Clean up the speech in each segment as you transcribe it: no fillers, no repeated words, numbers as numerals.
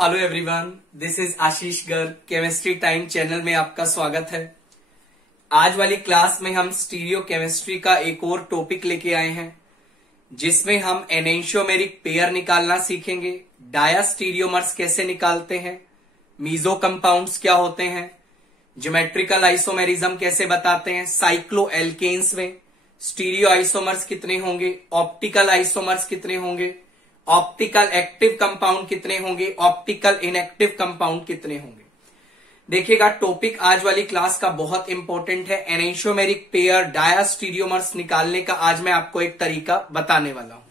Hello everyone, this is Ashish Garg. Chemistry time channel में आपका स्वागत है। आज वाली क्लास में हम स्टीरियो केमिस्ट्री का एक और टॉपिक लेके आए हैं, जिसमें हम एनेंशियोमेरिक पेयर निकालना सीखेंगे, डायास्टीरियोमर्स कैसे निकालते हैं, मीजो कंपाउंड्स क्या होते हैं, ज्योमेट्रिकल आइसोमेरिज्म कैसे बताते हैं, साइक्लो एल्केन्स में स्टीरियो आइसोमर्स कितने होंगे, ऑप्टिकल आइसोमर्स कितने होंगे, ऑप्टिकल एक्टिव कंपाउंड कितने होंगे, ऑप्टिकल इनएक्टिव कंपाउंड कितने होंगे। देखिएगा, टॉपिक आज वाली क्लास का बहुत इंपॉर्टेंट है। एनेंशियोमेरिक पेयर डायास्टीरियोमर्स निकालने का आज मैं आपको एक तरीका बताने वाला हूं।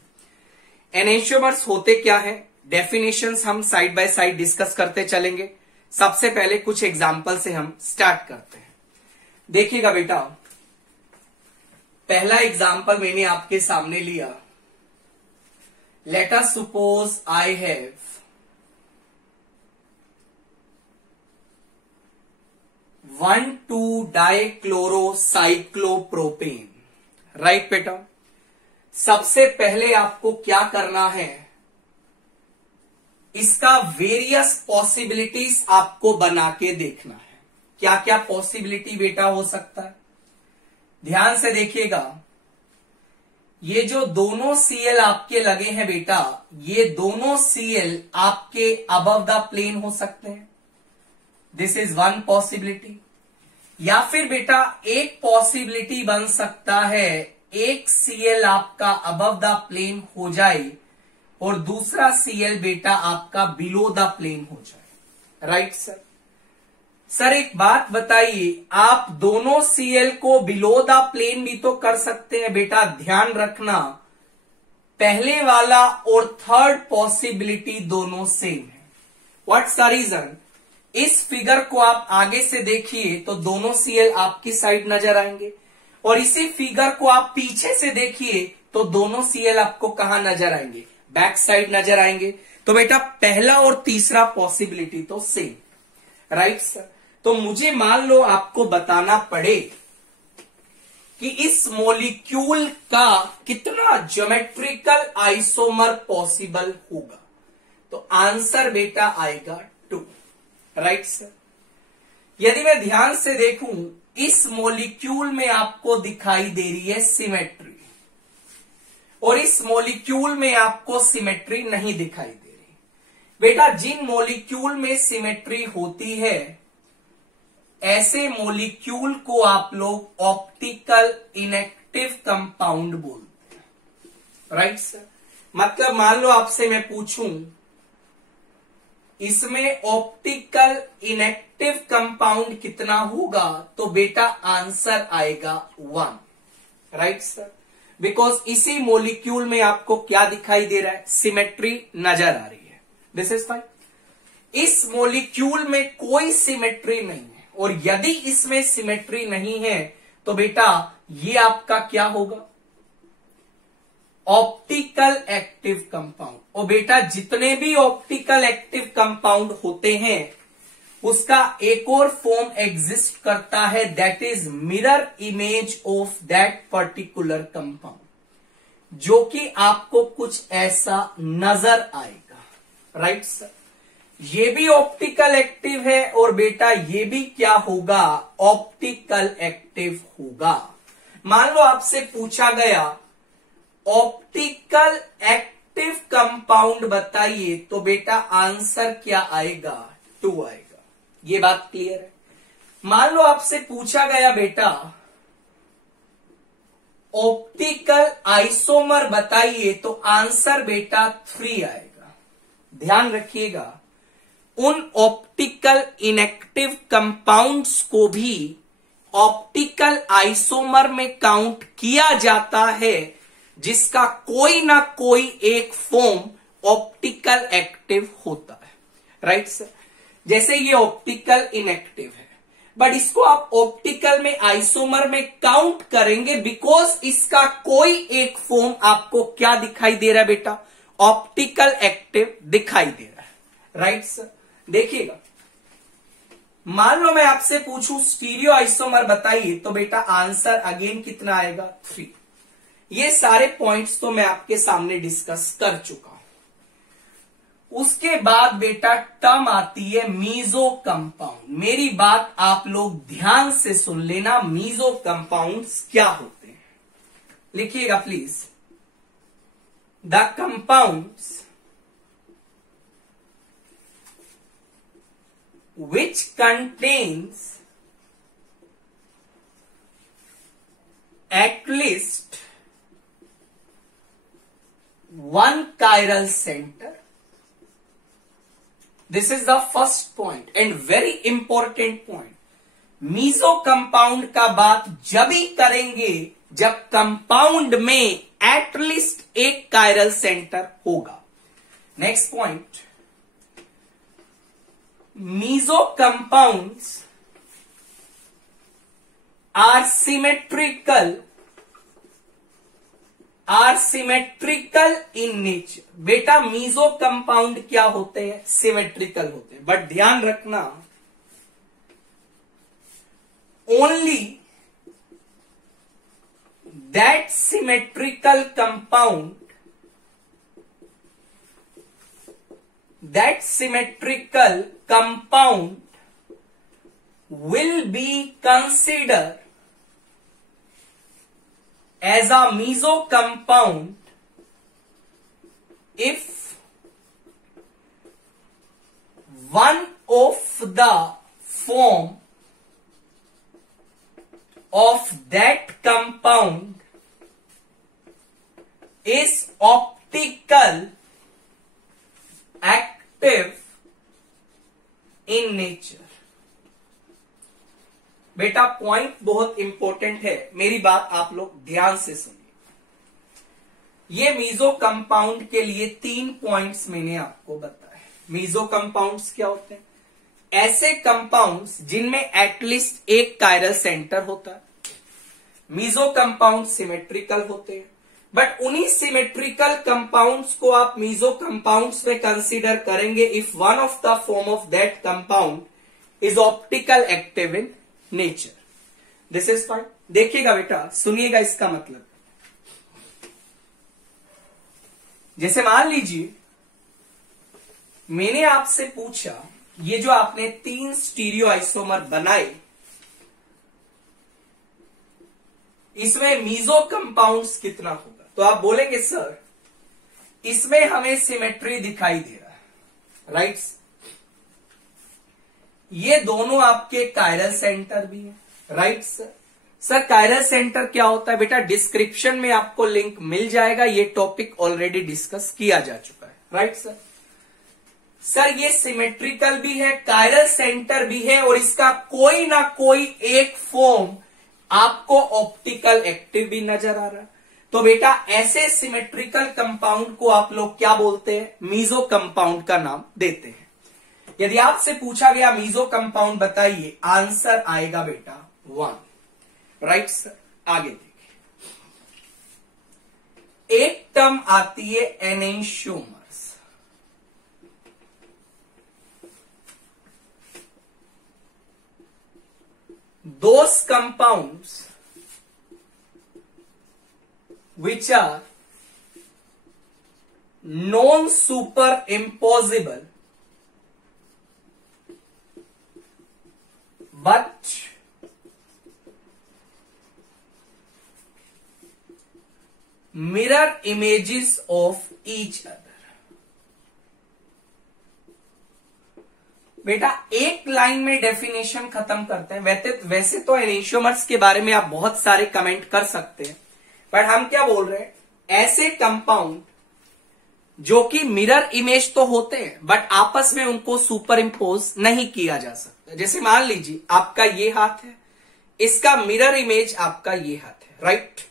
एनेंशियोमर्स होते क्या है, डेफिनेशंस हम साइड बाय साइड डिस्कस करते चलेंगे। सबसे पहले कुछ एग्जाम्पल से हम स्टार्ट करते हैं। देखिएगा बेटा, पहला एग्जाम्पल मैंने आपके सामने लिया। Let us suppose I have one two dichlorocyclopropane, right बेटा। सबसे पहले आपको क्या करना है, इसका वेरियस पॉसिबिलिटीज आपको बना के देखना है। क्या क्या पॉसिबिलिटी बेटा हो सकता है, ध्यान से देखिएगा। ये जो दोनों Cl आपके लगे हैं बेटा, ये दोनों Cl आपके अबव द प्लेन हो सकते हैं। This is one possibility. या फिर बेटा एक पॉसिबिलिटी बन सकता है, एक Cl आपका अबव द प्लेन हो जाए और दूसरा Cl बेटा आपका बिलो द प्लेन हो जाए। Right sir. सर एक बात बताइए, आप दोनों Cl को बिलो द प्लेन भी तो कर सकते हैं बेटा। ध्यान रखना, पहले वाला और थर्ड पॉसिबिलिटी दोनों सेम है। What's the reason? इस फिगर को आप आगे से देखिए तो दोनों Cl आपकी साइड नजर आएंगे, और इसी फिगर को आप पीछे से देखिए तो दोनों Cl आपको कहां नजर आएंगे, बैक साइड नजर आएंगे। तो बेटा पहला और तीसरा पॉसिबिलिटी तो सेम, राइट सर। तो मुझे मान लो आपको बताना पड़े कि इस मॉलिक्यूल का कितना ज्योमेट्रिकल आइसोमर पॉसिबल होगा, तो आंसर बेटा आएगा 2, राइट सर। यदि मैं ध्यान से देखूं, इस मॉलिक्यूल में आपको दिखाई दे रही है सिमेट्री, और इस मॉलिक्यूल में आपको सिमेट्री नहीं दिखाई दे रही। बेटा जिन मॉलिक्यूल में सिमेट्री होती है, ऐसे मॉलिक्यूल को आप लोग ऑप्टिकल इनएक्टिव कंपाउंड बोलते हैं, राइट सर। मतलब मान लो आपसे मैं पूछूं, इसमें ऑप्टिकल इनएक्टिव कंपाउंड कितना होगा, तो बेटा आंसर आएगा 1, राइट सर। बिकॉज इसी मॉलिक्यूल में आपको क्या दिखाई दे रहा है, सिमेट्री नजर आ रही है। This is fine. इस मॉलिक्यूल में कोई सिमेट्री नहीं है, और यदि इसमें सिमेट्री नहीं है तो बेटा ये आपका क्या होगा, ऑप्टिकल एक्टिव कंपाउंड। और बेटा जितने भी ऑप्टिकल एक्टिव कंपाउंड होते हैं, उसका एक और फॉर्म एग्जिस्ट करता है, that is mirror image of that particular compound, जो कि आपको कुछ ऐसा नजर आएगा, राइट सर। ये भी ऑप्टिकल एक्टिव है, और बेटा ये भी क्या होगा, ऑप्टिकल एक्टिव होगा। मान लो आपसे पूछा गया ऑप्टिकल एक्टिव कंपाउंड बताइए, तो बेटा आंसर क्या आएगा, 2 आएगा। ये बात क्लियर है। मान लो आपसे पूछा गया बेटा ऑप्टिकल आइसोमर बताइए, तो आंसर बेटा 3 आएगा। ध्यान रखिएगा, उन ऑप्टिकल इनएक्टिव कंपाउंड्स को भी ऑप्टिकल आइसोमर में काउंट किया जाता है, जिसका कोई ना कोई एक फॉर्म ऑप्टिकल एक्टिव होता है, राइट सर। जैसे ये ऑप्टिकल इनएक्टिव है, बट इसको आप ऑप्टिकल में आइसोमर में काउंट करेंगे, बिकॉज इसका कोई एक फॉर्म आपको क्या दिखाई दे रहा है बेटा, ऑप्टिकल एक्टिव दिखाई दे रहा है, राइट सर। देखिएगा, मान लो मैं आपसे पूछूं स्टीरियो आइसोमर बताइए, तो बेटा आंसर अगेन कितना आएगा, 3। ये सारे पॉइंट्स तो मैं आपके सामने डिस्कस कर चुका हूं। उसके बाद बेटा टर्म आती है मीजो कंपाउंड। मेरी बात आप लोग ध्यान से सुन लेना, मीजो कंपाउंड्स क्या होते हैं लिखिएगा please. The compounds which contains at least one chiral center. This is the first point and very important point. Meso compound का बात जब ही करेंगे जब कंपाउंड में एटलीस्ट एक कायरल सेंटर होगा। Next point, meso compounds are symmetrical in nature. बेटा meso compound क्या होते हैं? सिमेट्रिकल होते हैं। बट ध्यान रखना, only that symmetrical compound will be considered as a meso compound if one of the form of that compound is optical active in nature। बेटा point बहुत इंपॉर्टेंट है, मेरी बात आप लोग ध्यान से सुनिए। ये मीजो कंपाउंड के लिए 3 पॉइंट्स मैंने आपको बताए। मीजो कंपाउंड्स क्या होते हैं? ऐसे कंपाउंड्स जिनमें एटलीस्ट एक कायरल सेंटर होता है। मीजो कंपाउंड सिमेट्रिकल होते हैं, बट उन्हीं सिमेट्रिकल कंपाउंड्स को आप मीजो कंपाउंड्स में कंसीडर करेंगे if one of the form of that compound is optical active in nature. This is fine. देखिएगा बेटा, सुनिएगा इसका मतलब। जैसे मान लीजिए मैंने आपसे पूछा, ये जो आपने 3 स्टीरियो आइसोमर बनाए, इसमें मीजो कंपाउंड्स कितना होगा? तो आप बोलेंगे सर इसमें हमें सिमेट्री दिखाई दे रहा है, राइट। ये दोनों आपके कायरल सेंटर भी है, right sir. Sir chiral centre क्या होता है? बेटा डिस्क्रिप्शन में आपको लिंक मिल जाएगा, ये टॉपिक ऑलरेडी डिस्कस किया जा चुका है, राइट सर। सर ये सिमेट्रिकल भी है, कायरल सेंटर भी है, और इसका कोई ना कोई एक फॉर्म आपको ऑप्टिकल एक्टिव भी नजर आ रहा है। तो बेटा ऐसे सिमेट्रिकल कंपाउंड को आप लोग क्या बोलते हैं? मीजो कंपाउंड का नाम देते हैं। यदि आपसे पूछा गया मीजो कंपाउंड बताइए, आंसर आएगा बेटा 1, राइट सर। आगे देखिए, एक टर्म आती है enantiomers. Those compounds which are non-superimposable but mirror images of each other। बेटा एक लाइन में डेफिनेशन खत्म करते हैं। वैसे तो एनेंशियोमर्स के बारे में आप बहुत सारे कमेंट कर सकते हैं, बट हम क्या बोल रहे हैं, ऐसे कंपाउंड जो कि मिरर इमेज तो होते हैं बट आपस में उनको सुपर इम्पोज नहीं किया जा सकता। जैसे मान लीजिए आपका ये हाथ है, इसका मिरर इमेज आपका ये हाथ है, राइट।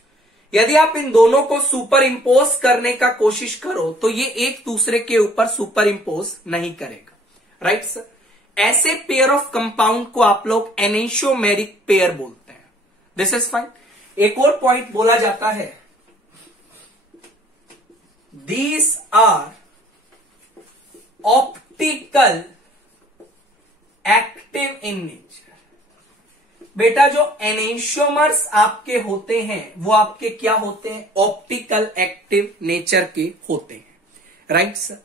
यदि आप इन दोनों को सुपर इम्पोज करने का कोशिश करो तो ये एक दूसरे के ऊपर सुपर इम्पोज नहीं करेगा, राइट सर। ऐसे पेयर ऑफ कंपाउंड को आप लोग एनेंशियोमेरिक पेयर बोलते हैं। This is fine. एक और पॉइंट बोला जाता है, these are optical active in nature. बेटा जो एनेंशियोमर्स आपके होते हैं वो आपके क्या होते हैं? ऑप्टिकल एक्टिव नेचर के होते हैं, राइट सर।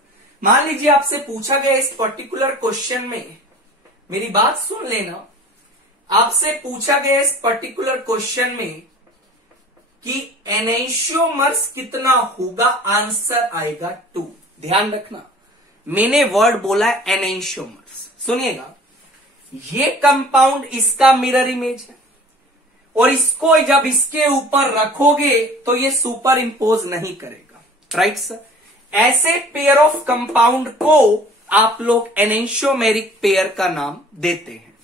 मान लीजिए आपसे पूछा गया इस पर्टिकुलर क्वेश्चन में, मेरी बात सुन लेना, आपसे पूछा गया इस पर्टिकुलर क्वेश्चन में कि एनेंशियोमर्स कितना होगा, आंसर आएगा 2। ध्यान रखना, मैंने वर्ड बोला है एनेंशियोमर्स। सुनिएगा, ये कंपाउंड इसका मिरर इमेज है और इसको जब इसके ऊपर रखोगे तो ये सुपर इंपोज नहीं करेगा, राइट सर। ऐसे पेयर ऑफ कंपाउंड को आप लोग एनेंशियोमेरिक पेयर का नाम देते हैं,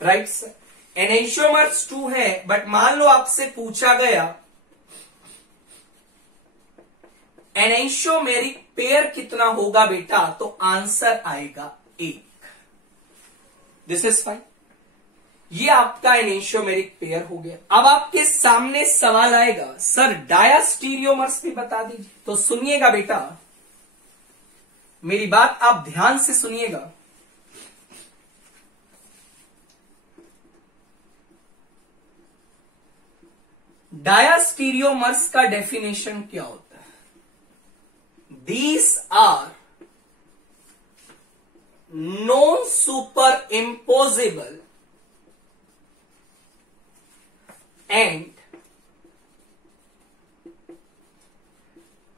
राइट सर। एनेंशियोमर्स 2 है, बट मान लो आपसे पूछा गया एनेंशियोमेरिक पेयर कितना होगा बेटा, तो आंसर आएगा 1। This is fine. ये आपका एनेंशियोमेरिक पेयर हो गया। अब आपके सामने सवाल आएगा, सर डायास्टीरियोमर्स भी बता दीजिए। तो सुनिएगा बेटा, मेरी बात आप ध्यान से सुनिएगा। डायास्टीरियोमर्स का डेफिनेशन क्या होता है? These are non-superimposable and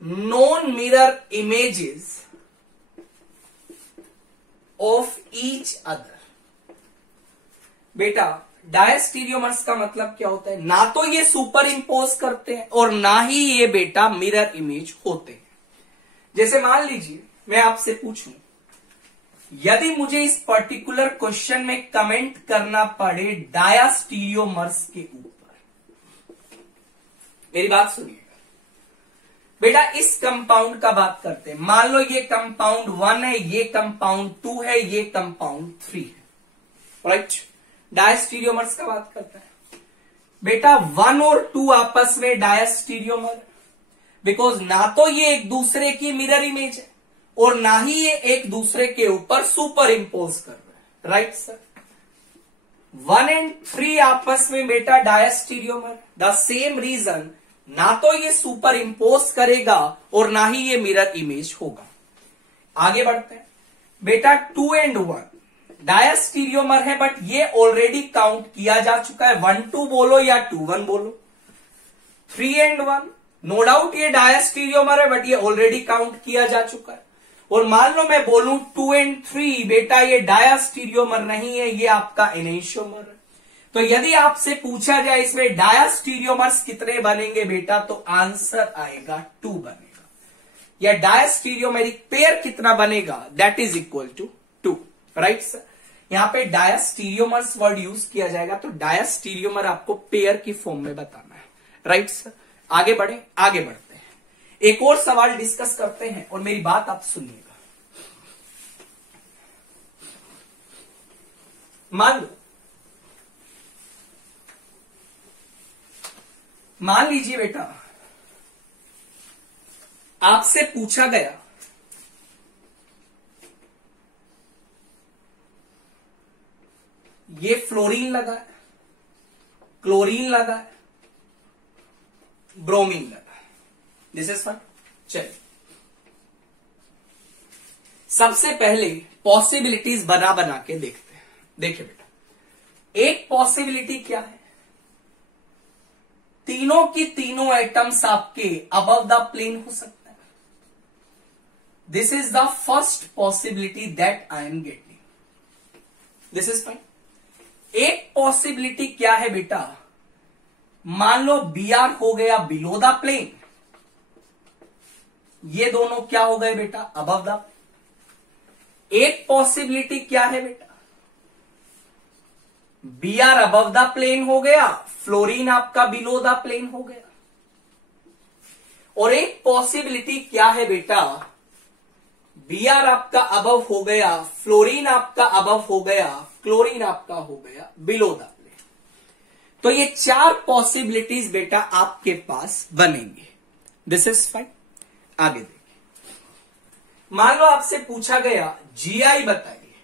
non-mirror images of each other। बेटा डायस्टीरियोमर्स का मतलब क्या होता है? ना तो ये सुपर इंपोज करते हैं और ना ही ये बेटा मिरर इमेज होते हैं। जैसे मान लीजिए मैं आपसे पूछूं, यदि मुझे इस पर्टिकुलर क्वेश्चन में कमेंट करना पड़े डायास्टीरियोमर्स के ऊपर, मेरी बात सुनिएगा बेटा, इस कंपाउंड का बात करते हैं। मान लो ये कंपाउंड 1 है, ये कंपाउंड 2 है, ये कंपाउंड 3 है, राइट। डायस्टीरियोमर्स का बात करते हैं बेटा, 1 और 2 आपस में डायस्टीरियोमर, बिकॉज ना तो ये एक दूसरे की मिरर इमेज है और ना ही ये एक दूसरे के ऊपर सुपर इंपोज कर रहे हैं, राइट सर। 1 and 3 आपस में बेटा डायस्टीरियोमर, द सेम रीजन, ना तो ये सुपर इंपोज करेगा और ना ही ये मिरर इमेज होगा। आगे बढ़ते हैं बेटा, 2 and 1 डायस्टीरियोमर है, बट ये ऑलरेडी काउंट किया जा चुका है। 1 2 बोलो या 2 1 बोलो। 3 and 1 नो डाउट ये डायस्टीरियोमर है, बट ये ऑलरेडी काउंट किया जा चुका है। और मान लो मैं बोलूं 2 and 3, बेटा ये डायस्टीरियोमर नहीं है, ये आपका एनेंशियोमर है। तो यदि आपसे पूछा जाए इसमें डायस्टीरियोमर्स कितने बनेंगे बेटा, तो आंसर आएगा 2 बनेगा। या डायस्टीरियोमेरिक पेयर कितना बनेगा, that is equal to 2, right sir. यहां पे डायस्टीरियोमर्स वर्ड यूज किया जाएगा, तो डायस्टीरियोमर आपको पेयर की फॉर्म में बताना है, राइट सर। आगे बढ़े, आगे बढ़ते हैं, एक और सवाल डिस्कस करते हैं और मेरी बात आप सुनिएगा। मान लीजिए बेटा, आपसे पूछा गया ये फ्लोरीन लगा है, क्लोरीन लगा है, ब्रोमीन लगा है, दिस इज फाइन। चलिए सबसे पहले पॉसिबिलिटीज बना के देखते हैं। देखिए बेटा, एक पॉसिबिलिटी क्या है, तीनों की तीनों एटम्स आपके अबव द प्लेन हो सकते हैं। This is the first possibility that I am getting, this is fine. एक पॉसिबिलिटी क्या है बेटा, मान लो Br हो गया बिलो द प्लेन, ये दोनों क्या हो गए बेटा, अबव द। एक पॉसिबिलिटी क्या है बेटा, Br अबव द प्लेन हो गया, फ्लोरीन आपका बिलो द प्लेन हो गया। और एक पॉसिबिलिटी क्या है बेटा, Br आपका अबव हो गया, फ्लोरीन आपका अबव हो गया, क्लोरीन आपका हो गया बिलो द प्लेन। तो ये 4 पॉसिबिलिटीज बेटा आपके पास बनेंगे, दिस इज फाइन। आगे देखिए, मान लो आपसे पूछा गया GI बताइए,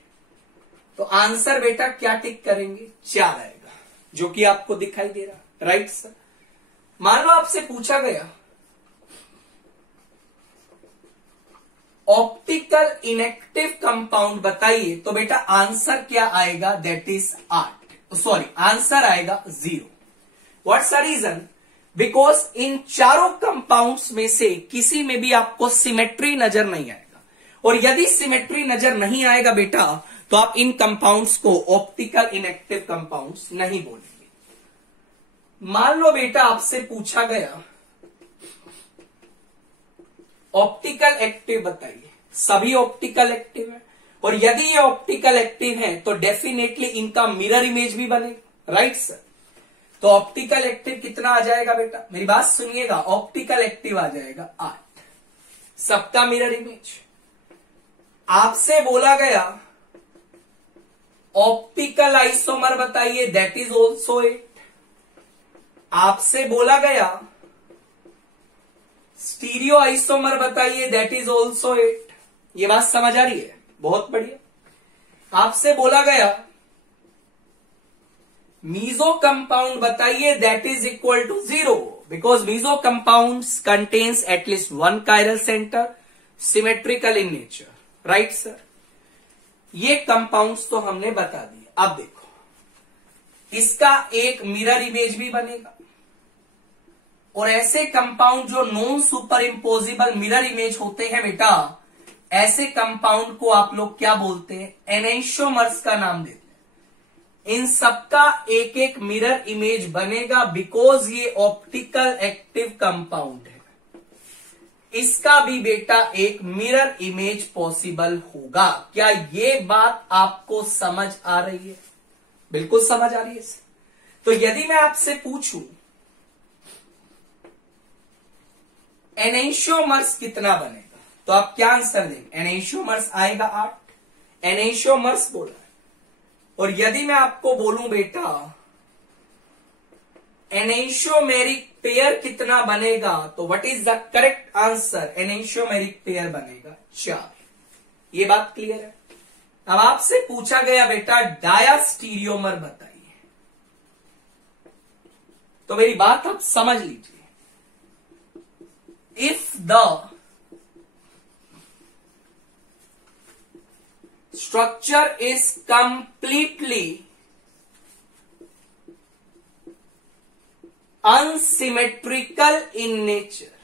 तो आंसर बेटा क्या टिक करेंगे, 4 आएगा, जो कि आपको दिखाई दे रहा, राइट सर। मान लो आपसे पूछा गया ऑप्टिकल इनएक्टिव कंपाउंड बताइए, तो बेटा आंसर क्या आएगा, दैट इज 8, सॉरी आंसर आएगा 0। व्हाट्स द रीजन, बिकॉज इन चारों कंपाउंड्स में से किसी में भी आपको सिमेट्री नजर नहीं आएगा, और यदि सिमेट्री नजर नहीं आएगा बेटा तो आप इन कंपाउंड्स को ऑप्टिकल इनएक्टिव कंपाउंड्स नहीं बोलेंगे। मान लो बेटा आपसे पूछा गया ऑप्टिकल एक्टिव बताइए, सभी ऑप्टिकल एक्टिव है, और यदि ये ऑप्टिकल एक्टिव है तो डेफिनेटली इनका मिरर इमेज भी बनेगा, राइट सर। तो ऑप्टिकल एक्टिव कितना आ जाएगा बेटा, मेरी बात सुनिएगा, ऑप्टिकल एक्टिव आ जाएगा 8, सबका मिरर इमेज। आपसे बोला गया ऑप्टिकल आइसोमर बताइए, दैट इज ऑल्सो 8। आपसे बोला गया स्टीरियो आइसोमर बताइए, दैट इज ऑल्सो 8। ये बात समझ आ रही है, बहुत बढ़िया। आपसे बोला गया मीजो कंपाउंड बताइए, that is equal to 0, because meso compounds contains at least 1 chiral centre, symmetrical in nature, right sir. ये कंपाउंड्स तो हमने बता दिए। अब देखो इसका एक मिरर इमेज भी बनेगा, और ऐसे कंपाउंड जो non super imposable mirror image होते हैं बेटा, ऐसे कंपाउंड को आप लोग क्या बोलते हैं, एनेंशियोमर्स का नाम देते हैं। इन सबका एक एक मिरर इमेज बनेगा, बिकॉज ये ऑप्टिकल एक्टिव कंपाउंड है। इसका भी बेटा एक मिरर इमेज पॉसिबल होगा। क्या ये बात आपको समझ आ रही है? बिल्कुल समझ आ रही है। तो यदि मैं आपसे पूछूं एनेंशियोमर्स कितना बनेगा, तो आप क्या आंसर देंगे? एनेंशियोमर्स आएगा 8, एनेंशियोमर्स बोला है। और यदि मैं आपको बोलूं बेटा एनेंशियोमेरिक पेयर कितना बनेगा, तो what is the correct answer? Enantiomeric pair बनेगा 4। ये बात क्लियर है। अब आपसे पूछा गया बेटा डायास्टीरियोमर बताइए, तो मेरी बात आप समझ लीजिए। If the structure is completely unsymmetrical in nature,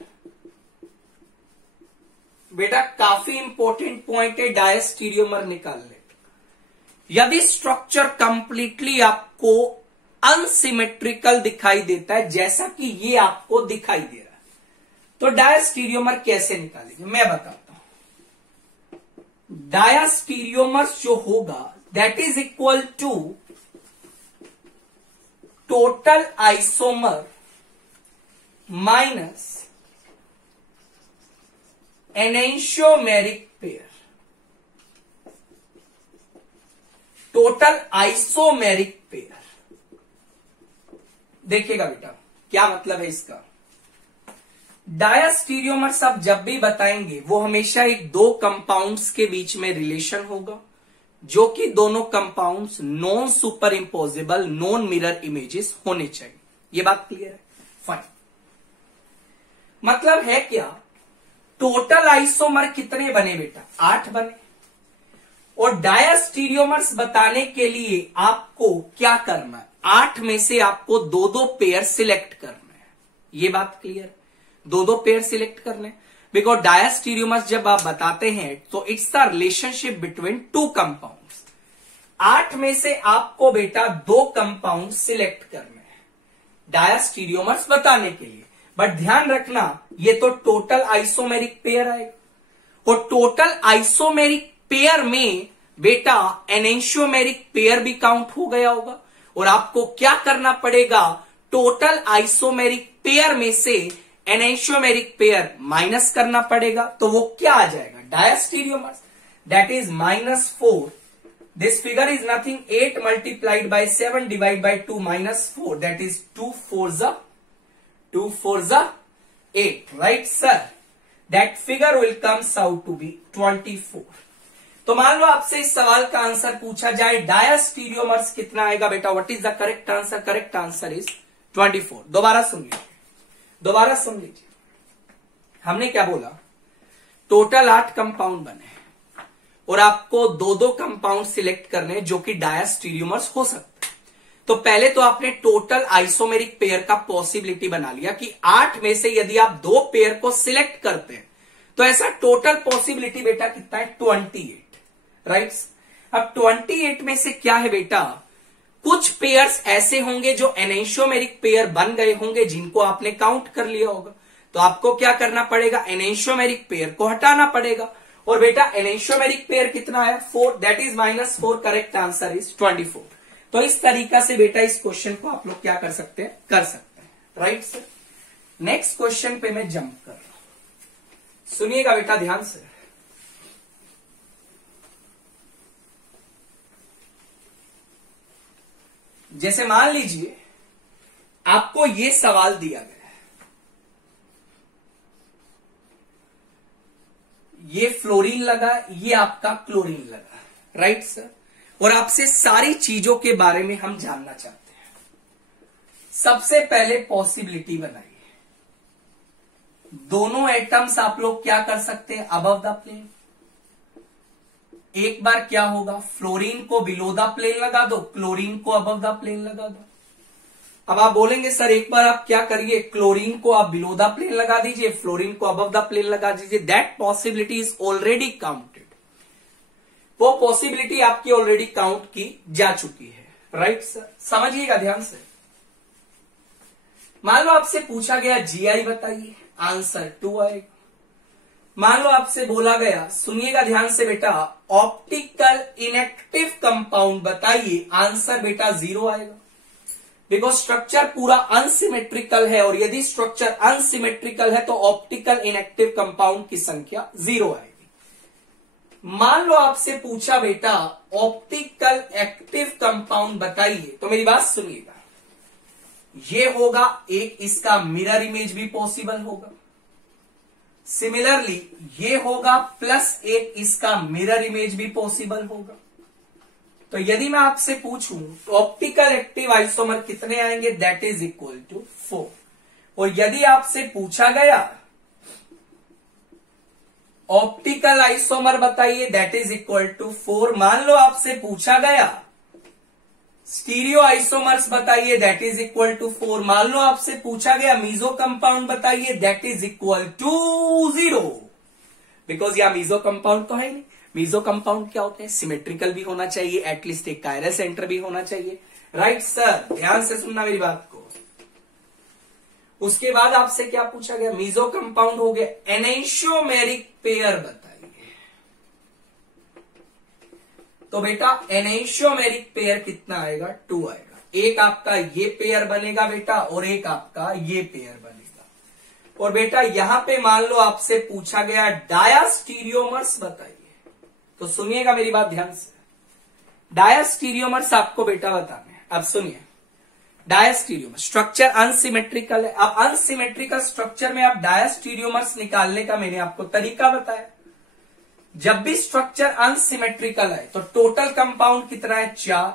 बेटा काफी इंपॉर्टेंट पॉइंट है डायस्टीरियोमर निकालने। यदि स्ट्रक्चर कंप्लीटली आपको अनसिमेट्रिकल दिखाई देता है, जैसा कि ये आपको दिखाई दे रहा है, तो डायस्टीरियोमर कैसे निकालेंगे मैं बताता हूं। डायस्टीरियोमर जो होगा that is equal to total isomer minus enantiomeric pair. Total isomeric pair, देखिएगा बेटा क्या मतलब है इसका। डायस्टीरियोमर्स आप जब भी बताएंगे वो हमेशा एक दो कंपाउंड्स के बीच में रिलेशन होगा, जो कि दोनों compounds non super imposable non mirror images होने चाहिए। ये बात क्लियर है? फाइन। मतलब है क्या, टोटल आइसोमर कितने बने बेटा? 8 बने। और डायस्टीरियोमर्स बताने के लिए आपको क्या करना है? 8 में से आपको 2-2 पेयर सिलेक्ट करना है। ये बात क्लियर है? 2-2 पेयर सिलेक्ट करने, बिकॉज डायस्टीरियोमर्स जब आप बताते हैं तो it's the relationship between 2 compounds. 8 में से आपको बेटा 2 कंपाउंड सिलेक्ट करने हैं डायस्टीरियोमर्स बताने के लिए। बट ध्यान रखना ये तो टोटल आइसोमेरिक पेयर आएगा, और टोटल आइसोमेरिक पेयर में बेटा एनेंशियोमेरिक पेयर भी काउंट हो गया होगा, और आपको क्या करना पड़ेगा? टोटल आइसोमेरिक पेयर में से एनेंशियोमेरिक पेयर माइनस करना पड़ेगा, तो वो क्या आ जाएगा? Diastereomers, that is -4। This figure is nothing 8 multiplied by 7 divide by 2 -4, that is 2 4 8, right sir? That figure will comes out to be 24। तो मान लो आपसे इस सवाल का आंसर पूछा जाए डायस्टीरियोमर्स कितना आएगा बेटा, what is the correct answer? Correct answer is 24। दोबारा सुन लीजिए, हमने क्या बोला? टोटल 8 कंपाउंड बने और आपको दो दो कंपाउंड सिलेक्ट करने जो कि डायस्टीरियोमर्स हो सकते हैं। तो पहले तो आपने टोटल आइसोमेरिक पेयर का पॉसिबिलिटी बना लिया कि 8 में से यदि आप 2 पेयर को सिलेक्ट करते हैं तो ऐसा टोटल पॉसिबिलिटी बेटा कितना है 28, राइट। अब 28 में से क्या है बेटा, कुछ पेयर्स ऐसे होंगे जो एनेंशियोमेरिक पेयर बन गए होंगे जिनको आपने काउंट कर लिया होगा। तो आपको क्या करना पड़ेगा, एनेंशियोमेरिक पेयर को हटाना पड़ेगा। और बेटा एनेंशियोमेरिक पेयर कितना है 4, that is -4, correct answer is 24। तो इस तरीका से बेटा इस क्वेश्चन को आप लोग क्या कर सकते हैं, राइट सर। नेक्स्ट क्वेश्चन पे मैं जंप कर रहा हूं, सुनिएगा बेटा ध्यान से। जैसे मान लीजिए आपको ये सवाल दिया गया है, ये फ्लोरीन लगा, ये आपका क्लोरीन लगा, राइट सर। और आपसे सारी चीजों के बारे में हम जानना चाहते हैं। सबसे पहले पॉसिबिलिटी बनाइए, दोनों एटम्स आप लोग क्या कर सकते हैं, अबव द प्लेन। एक बार क्या होगा, फ्लोरीन को बिलो द प्लेन लगा दो, क्लोरीन को अबव द प्लेन लगा दो। अब आप बोलेंगे सर एक बार आप क्या करिए, क्लोरीन को आप बिलो द प्लेन लगा दीजिए, फ्लोरीन को अबव द प्लेन लगा दीजिए। That possibility is already counted, वो पॉसिबिलिटी आपकी ऑलरेडी काउंट की जा चुकी है, राइट सर। समझिएगा ध्यान से। मान लो आपसे पूछा गया जीआई बताइए, आंसर 2 आएगा। मान लो आपसे बोला गया, सुनिएगा ध्यान से बेटा, ऑप्टिकल इनएक्टिव कंपाउंड बताइए, आंसर बेटा 0 आएगा। बिकॉज स्ट्रक्चर पूरा अनसिमेट्रिकल है और यदि स्ट्रक्चर अनसिमेट्रिकल है तो ऑप्टिकल इनएक्टिव कंपाउंड की संख्या 0 आएगी। मान लो आपसे पूछा बेटा ऑप्टिकल एक्टिव कंपाउंड बताइए, तो मेरी बात सुनिएगा, ये होगा एक, इसका मिरर इमेज भी पॉसिबल होगा। सिमिलरली ये होगा प्लस एक, इसका मिरर इमेज भी पॉसिबल होगा। तो यदि मैं आपसे पूछूं तो ऑप्टिकल एक्टिव आइसोमर कितने आएंगे, दैट इज इक्वल टू 4। और यदि आपसे पूछा गया ऑप्टिकल आइसोमर बताइए, दैट इज इक्वल टू 4। मान लो आपसे पूछा गया स्टीरियो आइसोमर्स बताइए, दैट इज इक्वल टू 4। मान लो आपसे पूछा गया मीजो कंपाउंड बताइए, that is equal to 0। Because यह मीजो कंपाउंड तो है नहीं। मीजो कंपाउंड क्या होते हैं, सिमेट्रिकल भी होना चाहिए, एटलीस्ट एक कायरल सेंटर भी होना चाहिए, राइट सर। ध्यान से सुनना मेरी बात को। उसके बाद आपसे क्या पूछा गया, मीजो कंपाउंड हो गया, एनेंशियोमेरिक पेयर बताइए। तो बेटा एनेंशियोमेरिक पेयर कितना आएगा, 2 आएगा। एक आपका ये पेयर बनेगा बेटा और एक आपका ये पेयर बनेगा। और बेटा यहां पे मान लो आपसे पूछा गया डायास्टीरियोमर्स बताइए, तो सुनिएगा मेरी बात ध्यान से। डायास्टीरियोमर्स आपको बेटा बताने हैं। अब सुनिए, डायास्टीरियोमर स्ट्रक्चर अनसिमेट्रिकल है। अब अनसिमेट्रिकल स्ट्रक्चर में आप डायास्टीरियोमर्स निकालने का मैंने आपको तरीका बताया। जब भी स्ट्रक्चर अनसिमेट्रिकल है तो टोटल कंपाउंड कितना है, 4।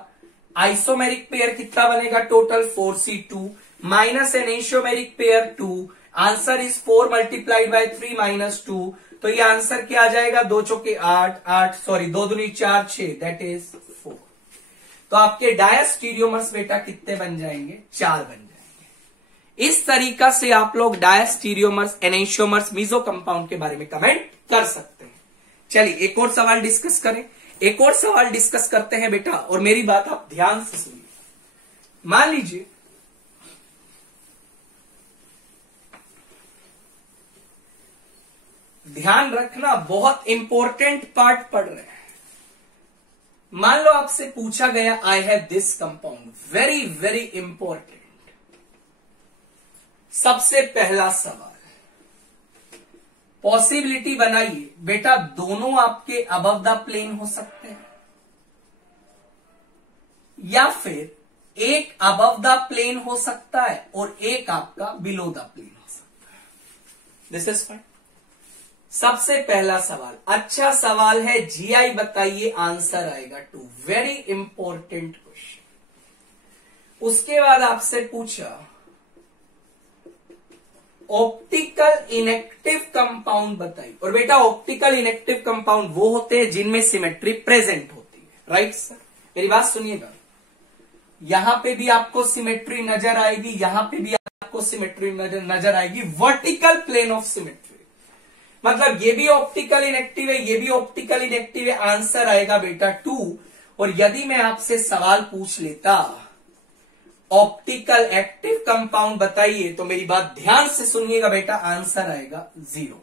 आइसोमेरिक पेयर कितना बनेगा, total 4C2 minus enantiomeric pair 2। Answer is 4 multiplied by 3 minus 2। तो ये आंसर क्या आ जाएगा, 2 चौके 8, 2 दूनी 4, 6, दैट इज 4। तो आपके डायास्टीरियोमर्स बेटा कितने बन जाएंगे, 4 बन जाएंगे। इस तरीका से आप लोग डायास्टीरियोमर्स, एनेंशियोमर्स, मीजो कंपाउंड के बारे में कमेंट कर सकते हैं। चलिए एक और सवाल डिस्कस करें। एक और सवाल डिस्कस करते हैं बेटा, और मेरी बात आप ध्यान से सुनिए। मान लीजिए ध्यान रखना, बहुत इंपॉर्टेंट पार्ट पढ़ रहे हैं। मान लो आपसे पूछा गया I have this compound, very very important. सबसे पहला सवाल, पॉसिबिलिटी बनाइए बेटा, दोनों आपके अबव द प्लेन हो सकते हैं या फिर एक अबव द प्लेन हो सकता है और एक आपका बिलो द प्लेन हो सकता है। This is fine. सबसे पहला सवाल अच्छा सवाल है, जीआई बताइए, आंसर आएगा 2। Very important question. उसके बाद आपसे पूछा ऑप्टिकल इनएक्टिव कंपाउंड बताइए। और बेटा ऑप्टिकल इनएक्टिव कंपाउंड वो होते हैं जिनमें सिमेट्री प्रेजेंट होती है, राइट सर। मेरी बात सुनिएगा, यहां पे भी आपको सिमेट्री नजर आएगी, यहां पे भी आपको सिमेट्री नजर आएगी, वर्टिकल प्लेन ऑफ सिमेट्री। मतलब ये भी ऑप्टिकल इनएक्टिव है, ये भी ऑप्टिकल इनएक्टिव है, आंसर आएगा बेटा 2। और यदि मैं आपसे सवाल पूछ लेता ऑप्टिकल एक्टिव कंपाउंड बताइए, तो मेरी बात ध्यान से सुनिएगा बेटा, आंसर आएगा 0।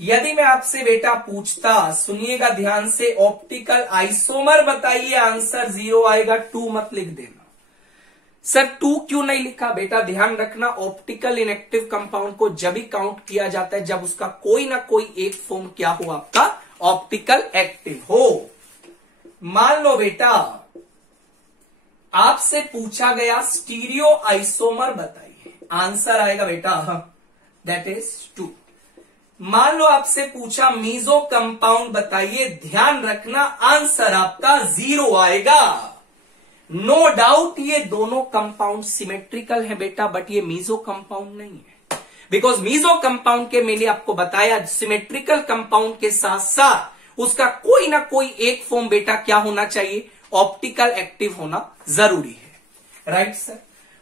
यदि मैं आपसे बेटा पूछता, सुनिएगा ध्यान से, ऑप्टिकल आइसोमर बताइए, आंसर 0 आएगा। 2 मत लिख देना। सर 2 क्यों नहीं लिखा? बेटा ध्यान रखना, ऑप्टिकल इनएक्टिव कंपाउंड को जब भी काउंट किया जाता है जब उसका कोई ना कोई एक फॉर्म क्या हो, आपका ऑप्टिकल एक्टिव हो। मान लो बेटा आपसे पूछा गया स्टीरियो आइसोमर बताइए, आंसर आएगा बेटा दैट इज 2। मान लो आपसे पूछा मीजो कंपाउंड बताइए, ध्यान रखना आंसर आपका 0 आएगा। नो डाउट ये दोनों कंपाउंड सिमेट्रिकल है बेटा, बट ये मीजो कंपाउंड नहीं है। बिकॉज मीजो कंपाउंड के मैंने आपको बताया सिमेट्रिकल कंपाउंड के साथ साथ उसका कोई ना कोई एक फॉर्म बेटा क्या होना चाहिए, ऑप्टिकल एक्टिव होना जरूरी है, राइट सर।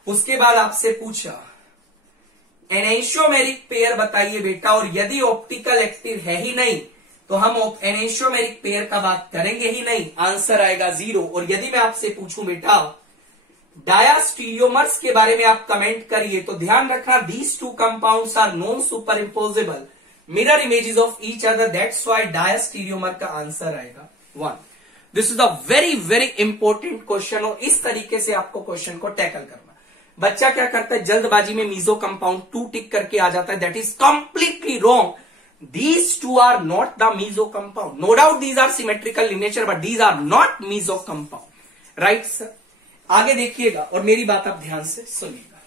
उसके बाद आपसे पूछा एनेंशियोमेरिक पेयर बताइए बेटा, और यदि ऑप्टिकल एक्टिव है ही नहीं तो हम एनेंशियोमेरिक पेयर का बात करेंगे ही नहीं, आंसर आएगा 0। और यदि मैं आपसे पूछूं बेटा डायास्टीरियोमर्स के बारे में आप कमेंट करिए, तो ध्यान रखना these two compounds are non superimposable mirror images of each other, that's why diastereomer का आंसर आएगा 1। This is a very very important question, और इस तरीके से आपको क्वेश्चन को टैकल करना। बच्चा क्या करता है, जल्दबाजी में मीजो कंपाउंड 2 टिक करके आ जाता है, that is completely wrong. These two are not the meso compound. No doubt these are symmetrical in nature, but these are not meso compound. Right sir? आगे देखिएगा और मेरी बात आप ध्यान से सुनिएगा।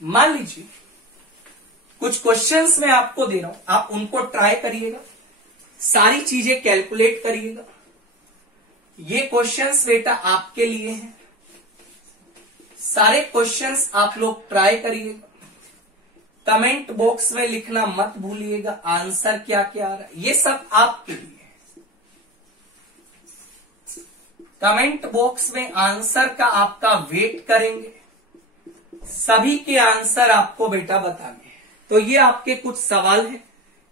मान लीजिए कुछ क्वेश्चंस मैं आपको दे रहा हूं, आप उनको ट्राई करिएगा, सारी चीजें कैलकुलेट करिएगा। ये क्वेश्चंस बेटा आपके लिए हैं, सारे क्वेश्चंस आप लोग ट्राई करिएगा। कमेंट बॉक्स में लिखना मत भूलिएगा आंसर क्या क्या आ रहा है, ये सब आपके लिए है। कमेंट बॉक्स में आंसर का आपका वेट करेंगे, सभी के आंसर आपको बेटा बताने हैं। तो ये आपके कुछ सवाल हैं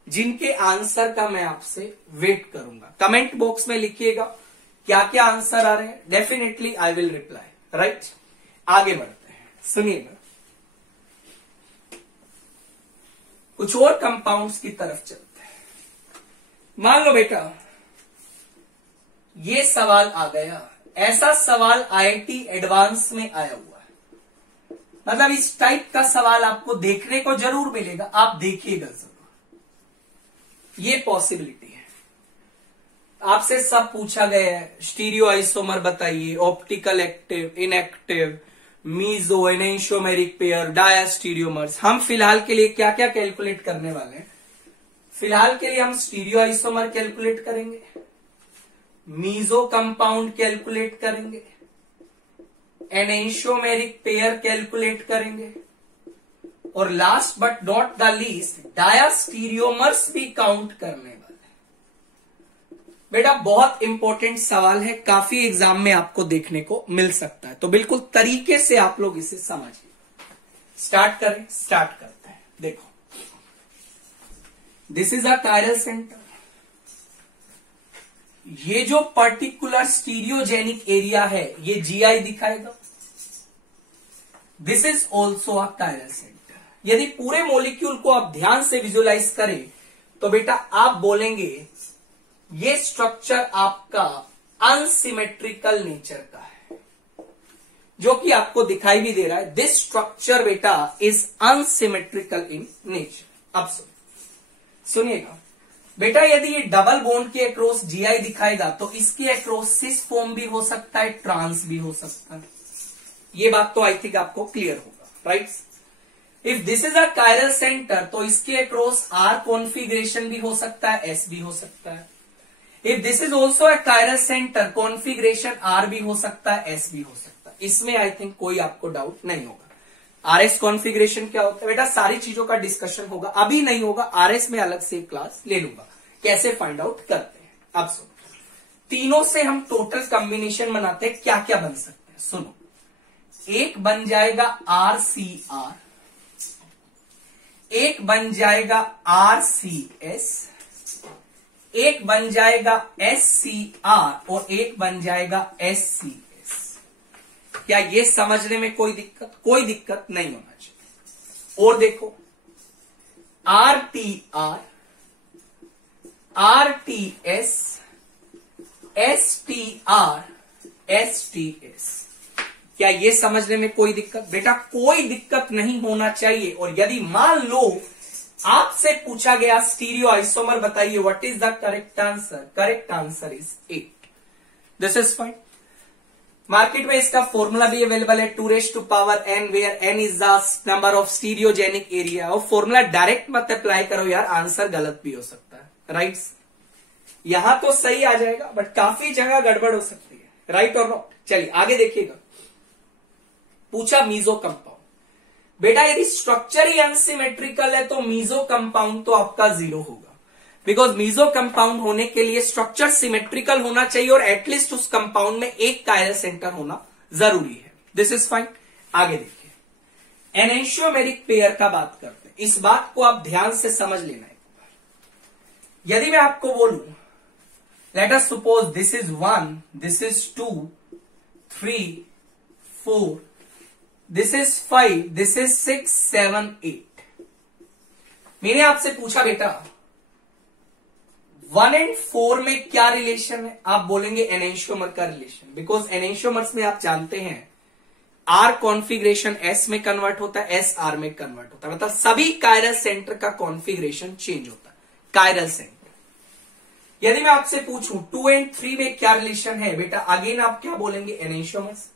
जिनके आंसर का मैं आपसे वेट करूंगा। कमेंट बॉक्स में लिखिएगा क्या क्या आंसर आ रहे हैं, definitely I will reply, right. आगे बढ़ते हैं, सुनिएगा कुछ और कंपाउंड्स की तरफ चलते हैं। मान लो बेटा ये सवाल आ गया, ऐसा सवाल आईआईटी एडवांस में आया हुआ है, मतलब इस टाइप का सवाल आपको देखने को जरूर मिलेगा, आप देखिएगा जरूर। ये पॉसिबिलिटी है, आपसे सब पूछा गया है, स्टीरियो आइसोमर बताइए, optical active, inactive, meso, enantiomeric pair, diastereomers. हम फिलहाल के लिए क्या क्या कैलकुलेट करने वाले हैं? फिलहाल के लिए हम स्टीरियो आइसोमर कैलकुलेट करेंगे, मीजो कंपाउंड कैलकुलेट करेंगे, एनेंशियोमेरिक पेयर कैलकुलेट करेंगे, और last but not the least diastereomers भी काउंट करने वाले। बेटा बहुत इंपॉर्टेंट सवाल है, काफी एग्जाम में आपको देखने को मिल सकता है, तो बिल्कुल तरीके से आप लोग इसे समझिए। स्टार्ट करें, स्टार्ट करते हैं। देखो this is a chiral centre, ये जो पर्टिकुलर स्टीरियोजेनिक एरिया है ये जीआई दिखाएगा। This is also a chiral centre. यदि पूरे मॉलिक्यूल को आप ध्यान से विजुअलाइज करें तो बेटा आप बोलेंगे ये स्ट्रक्चर आपका अनसिमेट्रिकल नेचर का है, जो कि आपको दिखाई भी दे रहा है। दिस स्ट्रक्चर बेटा इज अनसिमेट्रिकल इन नेचर। अब सुनिएगा बेटा, यदि ये डबल बॉन्ड के अक्रॉस जीआई दिखाएगा तो इसके अक्रॉस सिस फॉर्म भी हो सकता है, ट्रांस भी हो सकता है। ये बात तो आई थिंक आपको क्लियर होगा, right. If this is a chiral centre तो इसके अक्रॉस आर कॉन्फिगरेशन भी हो सकता है, एस भी हो सकता है। If this is also a chiral centre configuration R भी हो सकता है, एस भी हो सकता है। इसमें आई थिंक कोई आपको डाउट नहीं होगा। आरएस कॉन्फ़िगरेशन क्या होता है बेटा, सारी चीजों का डिस्कशन होगा, अभी नहीं होगा, आरएस में अलग से क्लास ले लूंगा कैसे फाइंड आउट करते हैं। अब सुनो, तीनों से हम टोटल कॉम्बिनेशन बनाते हैं, क्या क्या बन सकते हैं सुनो। एक बन जाएगा RCR, एक बन जाएगा RCS, एक बन जाएगा SCR और एक बन जाएगा SCS। क्या ये समझने में कोई दिक्कत नहीं होना चाहिए। और देखो RTR, RTS, STR, STS। क्या ये समझने में कोई दिक्कत? बेटा कोई दिक्कत नहीं होना चाहिए। और यदि मान लो आपसे पूछा गया स्टीरियो आइसोमर बताइए, what is the correct answer? Correct answer is 8। This is fine. Market में इसका फॉर्मूला भी अवेलेबल है 2n where n is the number of stereogenic area. और फॉर्मूला डायरेक्ट मत अप्लाई करो यार, आंसर गलत भी हो सकता है। राइट, यहां तो सही आ जाएगा बट काफी जगह गड़बड़ हो सकती है। राइट और नॉट? चलिए आगे देखिएगा। पूछा मीजो कंपाउंड। बेटा यदि स्ट्रक्चर ही अनसिमेट्रिकल है तो मीजो कंपाउंड तो आपका 0 होगा, बिकॉज मीजो कंपाउंड होने के लिए स्ट्रक्चर सिमेट्रिकल होना चाहिए और एटलीस्ट उस कंपाउंड में एक कायरल सेंटर होना जरूरी है। This is fine. आगे देखिए, एनेंशियोमेरिक पेयर का बात करते हैं। इस बात को आप ध्यान से समझ लेना एक बार। यदि मैं आपको बोलूं let us suppose this is 1, this is 2, 3, 4, this is 5, this is 6, 7, 8। मैंने आपसे पूछा बेटा 1 और 4 में क्या रिलेशन है? आप बोलेंगे एनेंशियोमर का रिलेशन, बिकॉज एनेंशियोमर्स में आप जानते हैं आर कॉन्फ़िगरेशन एस में कन्वर्ट होता है, एस आर में कन्वर्ट होता है, मतलब सभी कायरल सेंटर का कॉन्फ़िगरेशन चेंज होता है। Chiral centre. यदि मैं आपसे पूछूं 2 और 3 में क्या रिलेशन है बेटा, अगेन आप क्या बोलेंगे? एनेंशियोमर्स।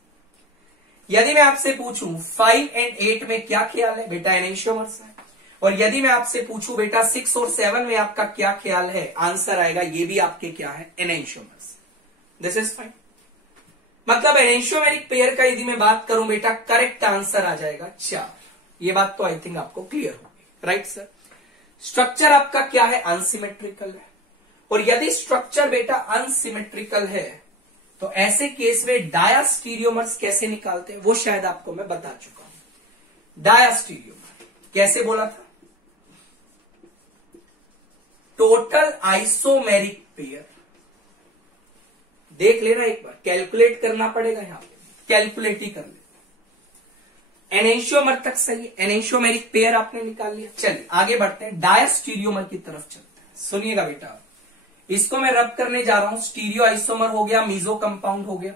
यदि मैं आपसे पूछूं 5 और 8 में क्या ख्याल है बेटा? एनेंशियोमर्स है। और यदि मैं आपसे पूछूं बेटा 6 और 7 में आपका क्या ख्याल है? आंसर आएगा ये भी आपके क्या है? एनेंशियोमर्स। This is fine. मतलब एनेंशियोमेरिक पेयर का यदि मैं बात करूं बेटा, करेक्ट आंसर आ जाएगा 4। ये बात तो आई थिंक आपको क्लियर होगी। Right sir. स्ट्रक्चर आपका क्या है? अनसिमेट्रिकल है। और यदि स्ट्रक्चर बेटा अनसिमेट्रिकल है तो ऐसे केस में डायास्टीरियोमर्स कैसे निकालते हैं वो शायद आपको मैं बता चुका हूं। डायास्टीरियोमर कैसे बोला था? Total isomeric pair. देख लेना एक बार, कैलकुलेट करना पड़ेगा, यहां पे कैलकुलेट ही कर लेते। एनेंशियोमर तक सही है, एनेंशियोमेरिक पेयर आपने निकाल लिया। चलिए आगे बढ़ते हैं, डायास्टीरियोमर की तरफ चलते हैं। सुनिएगा बेटा, इसको मैं रब करने जा रहा हूं। स्टीरियो आइसोमर हो गया, मीजो कंपाउंड हो गया,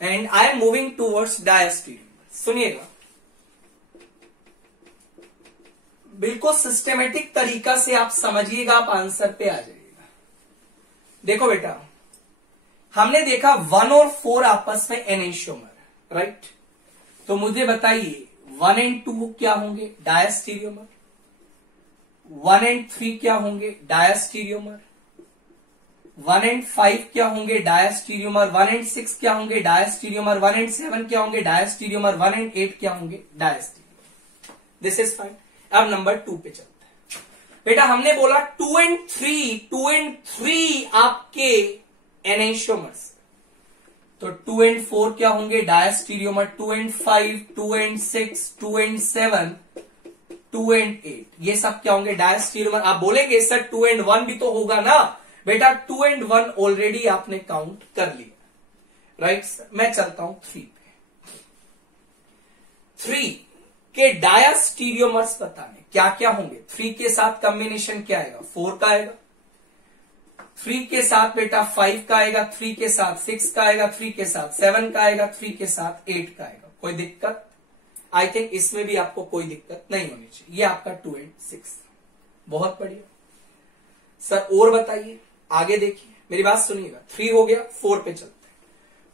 and I am moving towards diastereomer. सुनिएगा, बिल्कुल सिस्टेमेटिक तरीका से आप समझिएगा, आप आंसर पे आ जाइएगा। देखो बेटा, हमने देखा 1 और 4 आपस में एनेंशियोमर, राइट? तो मुझे बताइए 1 और 2 क्या होंगे? डायास्टीरियोमर। 1 और 3 क्या होंगे? डायास्टीरियोमर। 1 और 5 क्या होंगे? डायास्टीरियोमर। 1 और 6 क्या होंगे? डायास्टीरियोमर। 1 और 7 क्या होंगे? डायास्टीरियोमर। 1 और 8 क्या होंगे? डायास्टीरियोमर। This is fine. अब नंबर 2 पे चलते हैं। बेटा हमने बोला 2 और 3 आपके एनेंशियोमर्स, तो 2 और 4 क्या होंगे? डायास्टीरियोमर। 2 और 5, 2 और 6, 2 और 7, 2 और 8 ये सब क्या होंगे? डायास्टीरियोमर। आप बोलेंगे सर 2 और 1 भी तो होगा ना बेटा। 2 और 1 ऑलरेडी आपने काउंट कर लिया, राइट सर। मैं चलता हूं 3 पे। 3 के डायास्टीरियोमर्स बताने क्या क्या होंगे? 3 के साथ कॉम्बिनेशन क्या आएगा? 4 का आएगा। 3 के साथ बेटा 5 का आएगा। 3 के साथ 6 का आएगा। 3 के साथ 7 का आएगा। 3 के साथ 8 का आएगा। कोई दिक्कत? आई थिंक इसमें भी आपको कोई दिक्कत नहीं होनी चाहिए। ये आपका 2 और 6। बहुत बढ़िया सर। और बताइए, आगे देखिए, मेरी बात सुनिएगा। 3 हो गया, 4 पे चलते हैं।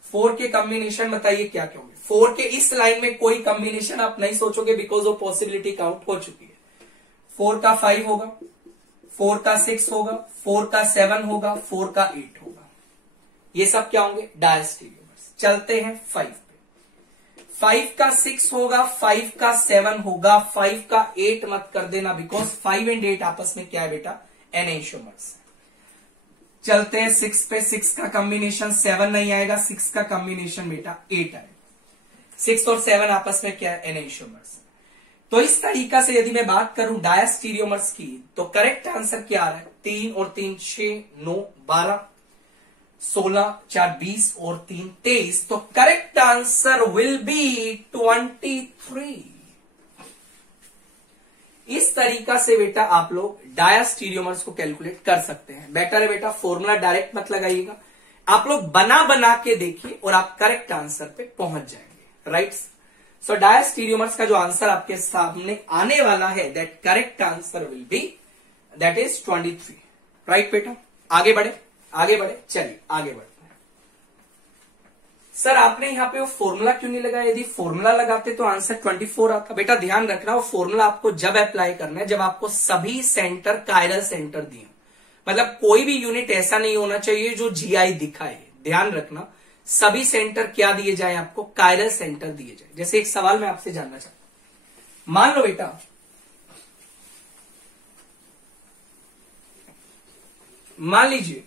4 के कॉम्बिनेशन बताइए क्या क्या होंगे? 4 के इस लाइन में कोई कॉम्बिनेशन आप नहीं सोचोगे, बिकॉज वो पॉसिबिलिटी काउंट हो चुकी है। 4 का 5 होगा, 4 का 6 होगा, 4 का 7 होगा, 4 का 8 होगा। ये सब क्या होंगे? डायास्टीरियोमर्स। चलते हैं 5 पे। 5 का 6 होगा, 5 का 7 होगा, 5 का 8 मत कर देना, बिकॉज 5 एंड 8 आपस में क्या है बेटा, एनेंशियोमर्स। चलते हैं 6 पे। 6 का कॉम्बिनेशन 7 नहीं आएगा, 6 का कॉम्बिनेशन बेटा 8 आएगा। 6 और 7 आपस में क्या है, एनेंशियोमर्स। तो इस तरीका से यदि मैं बात करूं डायस्टीरियोमर्स की, तो करेक्ट आंसर क्या आ रहा है, 3 और 3 6 9 12, 16 4 20 और 3 23। तो करेक्ट आंसर विल बी 23। इस तरीका से बेटा आप लोग डायस्टीरियोमर्स को कैलकुलेट कर सकते हैं। बेटर है बेटा फॉर्मूला डायरेक्ट मत लगाइएगा, आप लोग बना बना के देखिए और आप करेक्ट आंसर पे पहुंच जाएंगे। राइट। सो डायस्टीरियोमर्स का जो आंसर आपके सामने आने वाला है, that correct answer will be that is 23। Right बेटा, आगे बढ़े आगे बढ़े, चलिए आगे बढ़ते हैं। सर आपने यहां पे वो फॉर्मूला क्यों नहीं लगाया, यदि फॉर्मूला लगाते तो आंसर 24 आता। बेटा ध्यान रखना, वो फॉर्मूला आपको जब अप्लाई करना है जब आपको सभी सेंटर कायरल सेंटर दिए, मतलब कोई भी यूनिट ऐसा नहीं होना चाहिए जो जीआई दिखाए। ध्यान रखना, सभी सेंटर क्या दिए जाए आपको, कायरल सेंटर दिए जाए। जैसे एक सवाल मैं आपसे जानना चाहता हूं, मान लो बेटा मान लीजिए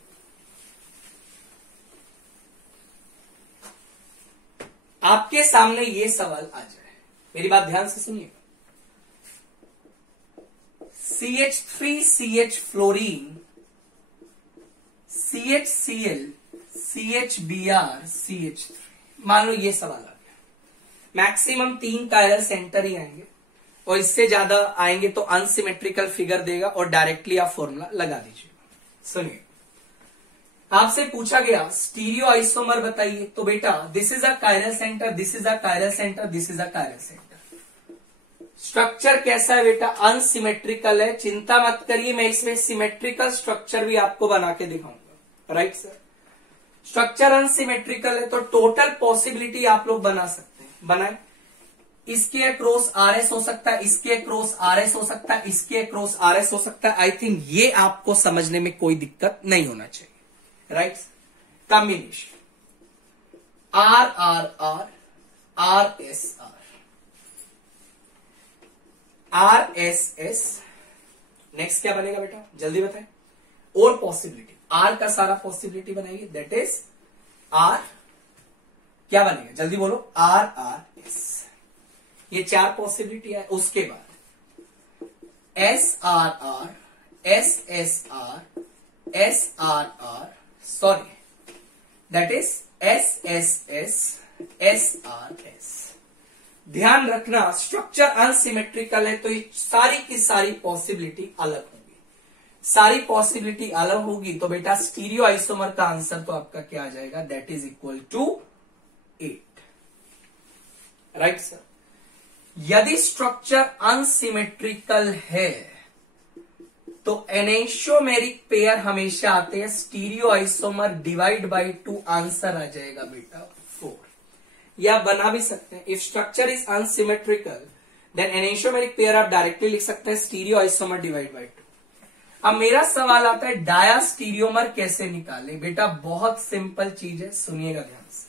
आपके सामने ये सवाल आ जाए, मेरी बात ध्यान से सुनिए। CH3CH fluorine, CHCl, CHBr, CH3, मान लो ये सवाल आ गया। मैक्सिमम 3 कायरल सेंटर ही आएंगे और इससे ज्यादा आएंगे तो अनसिमेट्रिकल फिगर देगा और डायरेक्टली आप फॉर्मूला लगा दीजिएगा। सुनिए, आपसे पूछा गया स्टीरियो आइसोमर बताइए, तो बेटा this is a chiral centre, this is a chiral centre, this is a chiral centre. Structure कैसा है बेटा, अनसिमेट्रिकल है। चिंता मत करिए, मैं इसमें सिमेट्रिकल स्ट्रक्चर भी आपको बना के दिखाऊंगा। राइट सर, स्ट्रक्चर अनसिमेट्रिकल है तो टोटल पॉसिबिलिटी आप लोग बना सकते हैं, बनाए। इसके अक्रॉस RS हो सकता है, इसके अक्रॉस RS हो सकता है, इसके अक्रॉस RS हो सकता है। आई थिंक ये आपको समझने में कोई दिक्कत नहीं होना चाहिए। Right, combination RRR, RSR, RSS, next क्या बनेगा बेटा, जल्दी बताएं। और पॉसिबिलिटी, R का सारा पॉसिबिलिटी बनाइए, दैट इज R, क्या बनेगा जल्दी बोलो, RRS। ये 4 पॉसिबिलिटी है। उसके बाद SRR, SSR, SRR, sorry that is SSS, SRS। ध्यान रखना, स्ट्रक्चर अनसिमेट्रिकल है तो ये सारी की सारी पॉसिबिलिटी अलग होगी, सारी पॉसिबिलिटी अलग होगी। तो बेटा स्टीरियो आइसोमर का आंसर तो आपका क्या आ जाएगा, that is equal to 8। Right sir, यदि स्ट्रक्चर अनसिमेट्रिकल है तो एनेंशियोमेरिक पेयर हमेशा आते हैं, stereoisomer divide by 2, answer आ जाएगा बेटा 4। या बना भी सकते हैं, if structure is unsymmetrical then enantiomeric pair आप डायरेक्टली लिख सकते हैं स्टीरियो आइसोमर डिवाइड बाई 2। अब मेरा सवाल आता है डायास्टीरियोमर कैसे निकालें। बेटा बहुत सिंपल चीज है, सुनिएगा ध्यान से।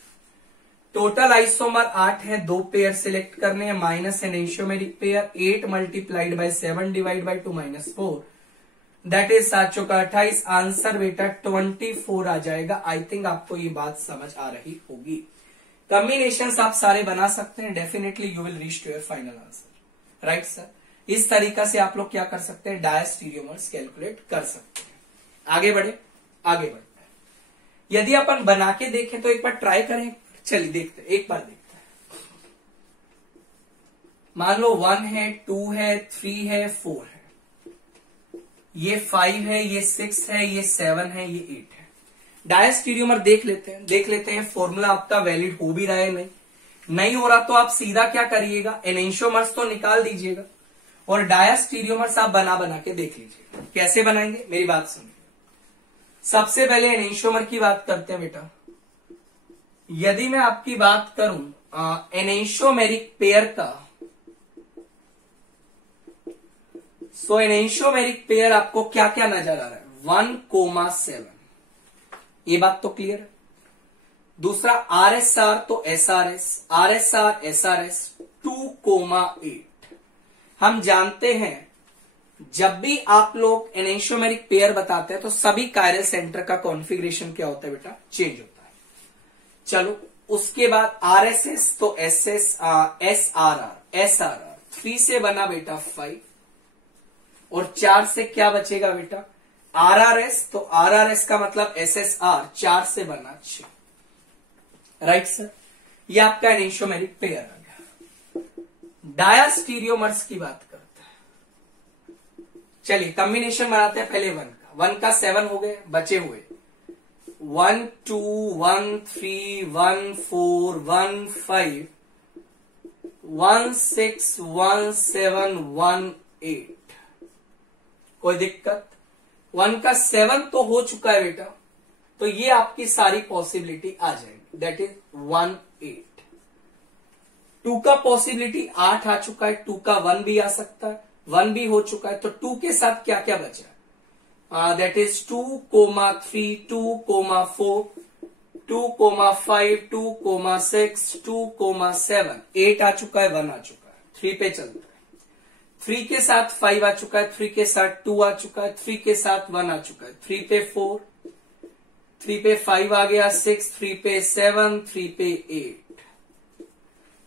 टोटल आइसोमर 8 है, 2 पेयर सिलेक्ट करने हैं, minus enantiomeric pair, 8 multiplied by 7 divide by 2 minus 4, that is 7 चौका 28। आंसर बेटा 24 आ जाएगा। आई थिंक आपको ये बात समझ आ रही होगी। कॉम्बिनेशंस आप सारे बना सकते हैं, definitely you will reach to your final answer. Right sir, इस तरीका से आप लोग क्या कर सकते हैं, डायस्टीरियोमर्स कैलकुलेट कर सकते हैं। आगे बढ़े आगे बढ़ते हैं। यदि अपन बना के देखें तो एक बार ट्राई करें, चलिए देखते हैं, एक बार देखते हैं। मान लो 1 है, 2 है, 3 है, 4 है, ये 5 है, ये 6 है, ये 7 है, ये 8 है। डायस्टीरियोमर देख लेते हैं फॉर्मूला आपका वैलिड हो भी रहा है, नहीं हो रहा तो आप सीधा क्या करिएगा, एनेंशियोमर्स तो निकाल दीजिएगा और डायस्टीरियोमर्स आप बना के देख लीजिएगा। कैसे बनाएंगे मेरी बात सुनिए। सबसे पहले एनेंशियोमर की बात करते हैं बेटा। यदि मैं आपकी बात करूं एनेंशियोमेरिक पेयर का, सो एनेंशियोमेरिक पेयर आपको क्या क्या नजर आ रहा है, 1,7, ये बात तो क्लियर है। दूसरा RSR तो SRS, RSR SRS 2,8। हम जानते हैं जब भी आप लोग एनेंशियोमेरिक पेयर बताते हैं तो सभी कायरल सेंटर का कॉन्फ़िगरेशन क्या होता है बेटा, चेंज होता है। चलो उसके बाद RSS तो SRR 3 से बना बेटा 5 और 4 से क्या बचेगा बेटा RRS, तो RRS का मतलब SSR 4 से बना 6। राइट सर, ये आपका एनेंशियोमेरिक पेयर आ गया। डायास्टीरियोमर्स की बात करते हैं। चलिए कॉम्बिनेशन बनाते हैं पहले 1 का 7 हो गए, बचे हुए 1 2 1 3 1 4 1 5 1 6 1 7 1 8। कोई दिक्कत? 1 का 7 तो हो चुका है बेटा, तो ये आपकी सारी पॉसिबिलिटी आ जाएगी, दैट इज 1 8। 2 का पॉसिबिलिटी 8 आ चुका है, 2 का 1 भी आ सकता है, 1 भी हो चुका है, तो 2 के साथ क्या क्या बचा, दैट इज 2,3 2,4 2,5 2,6 2,7 8 आ चुका है, 1 आ चुका है। 3 पे चलता है, 3 के साथ 5 आ चुका है, 3 के साथ 2 आ चुका है, 3 के साथ 1 आ चुका है, 3 पे 4, 3 पे 5 आ गया, 6, 3 पे 7, 3 पे 8।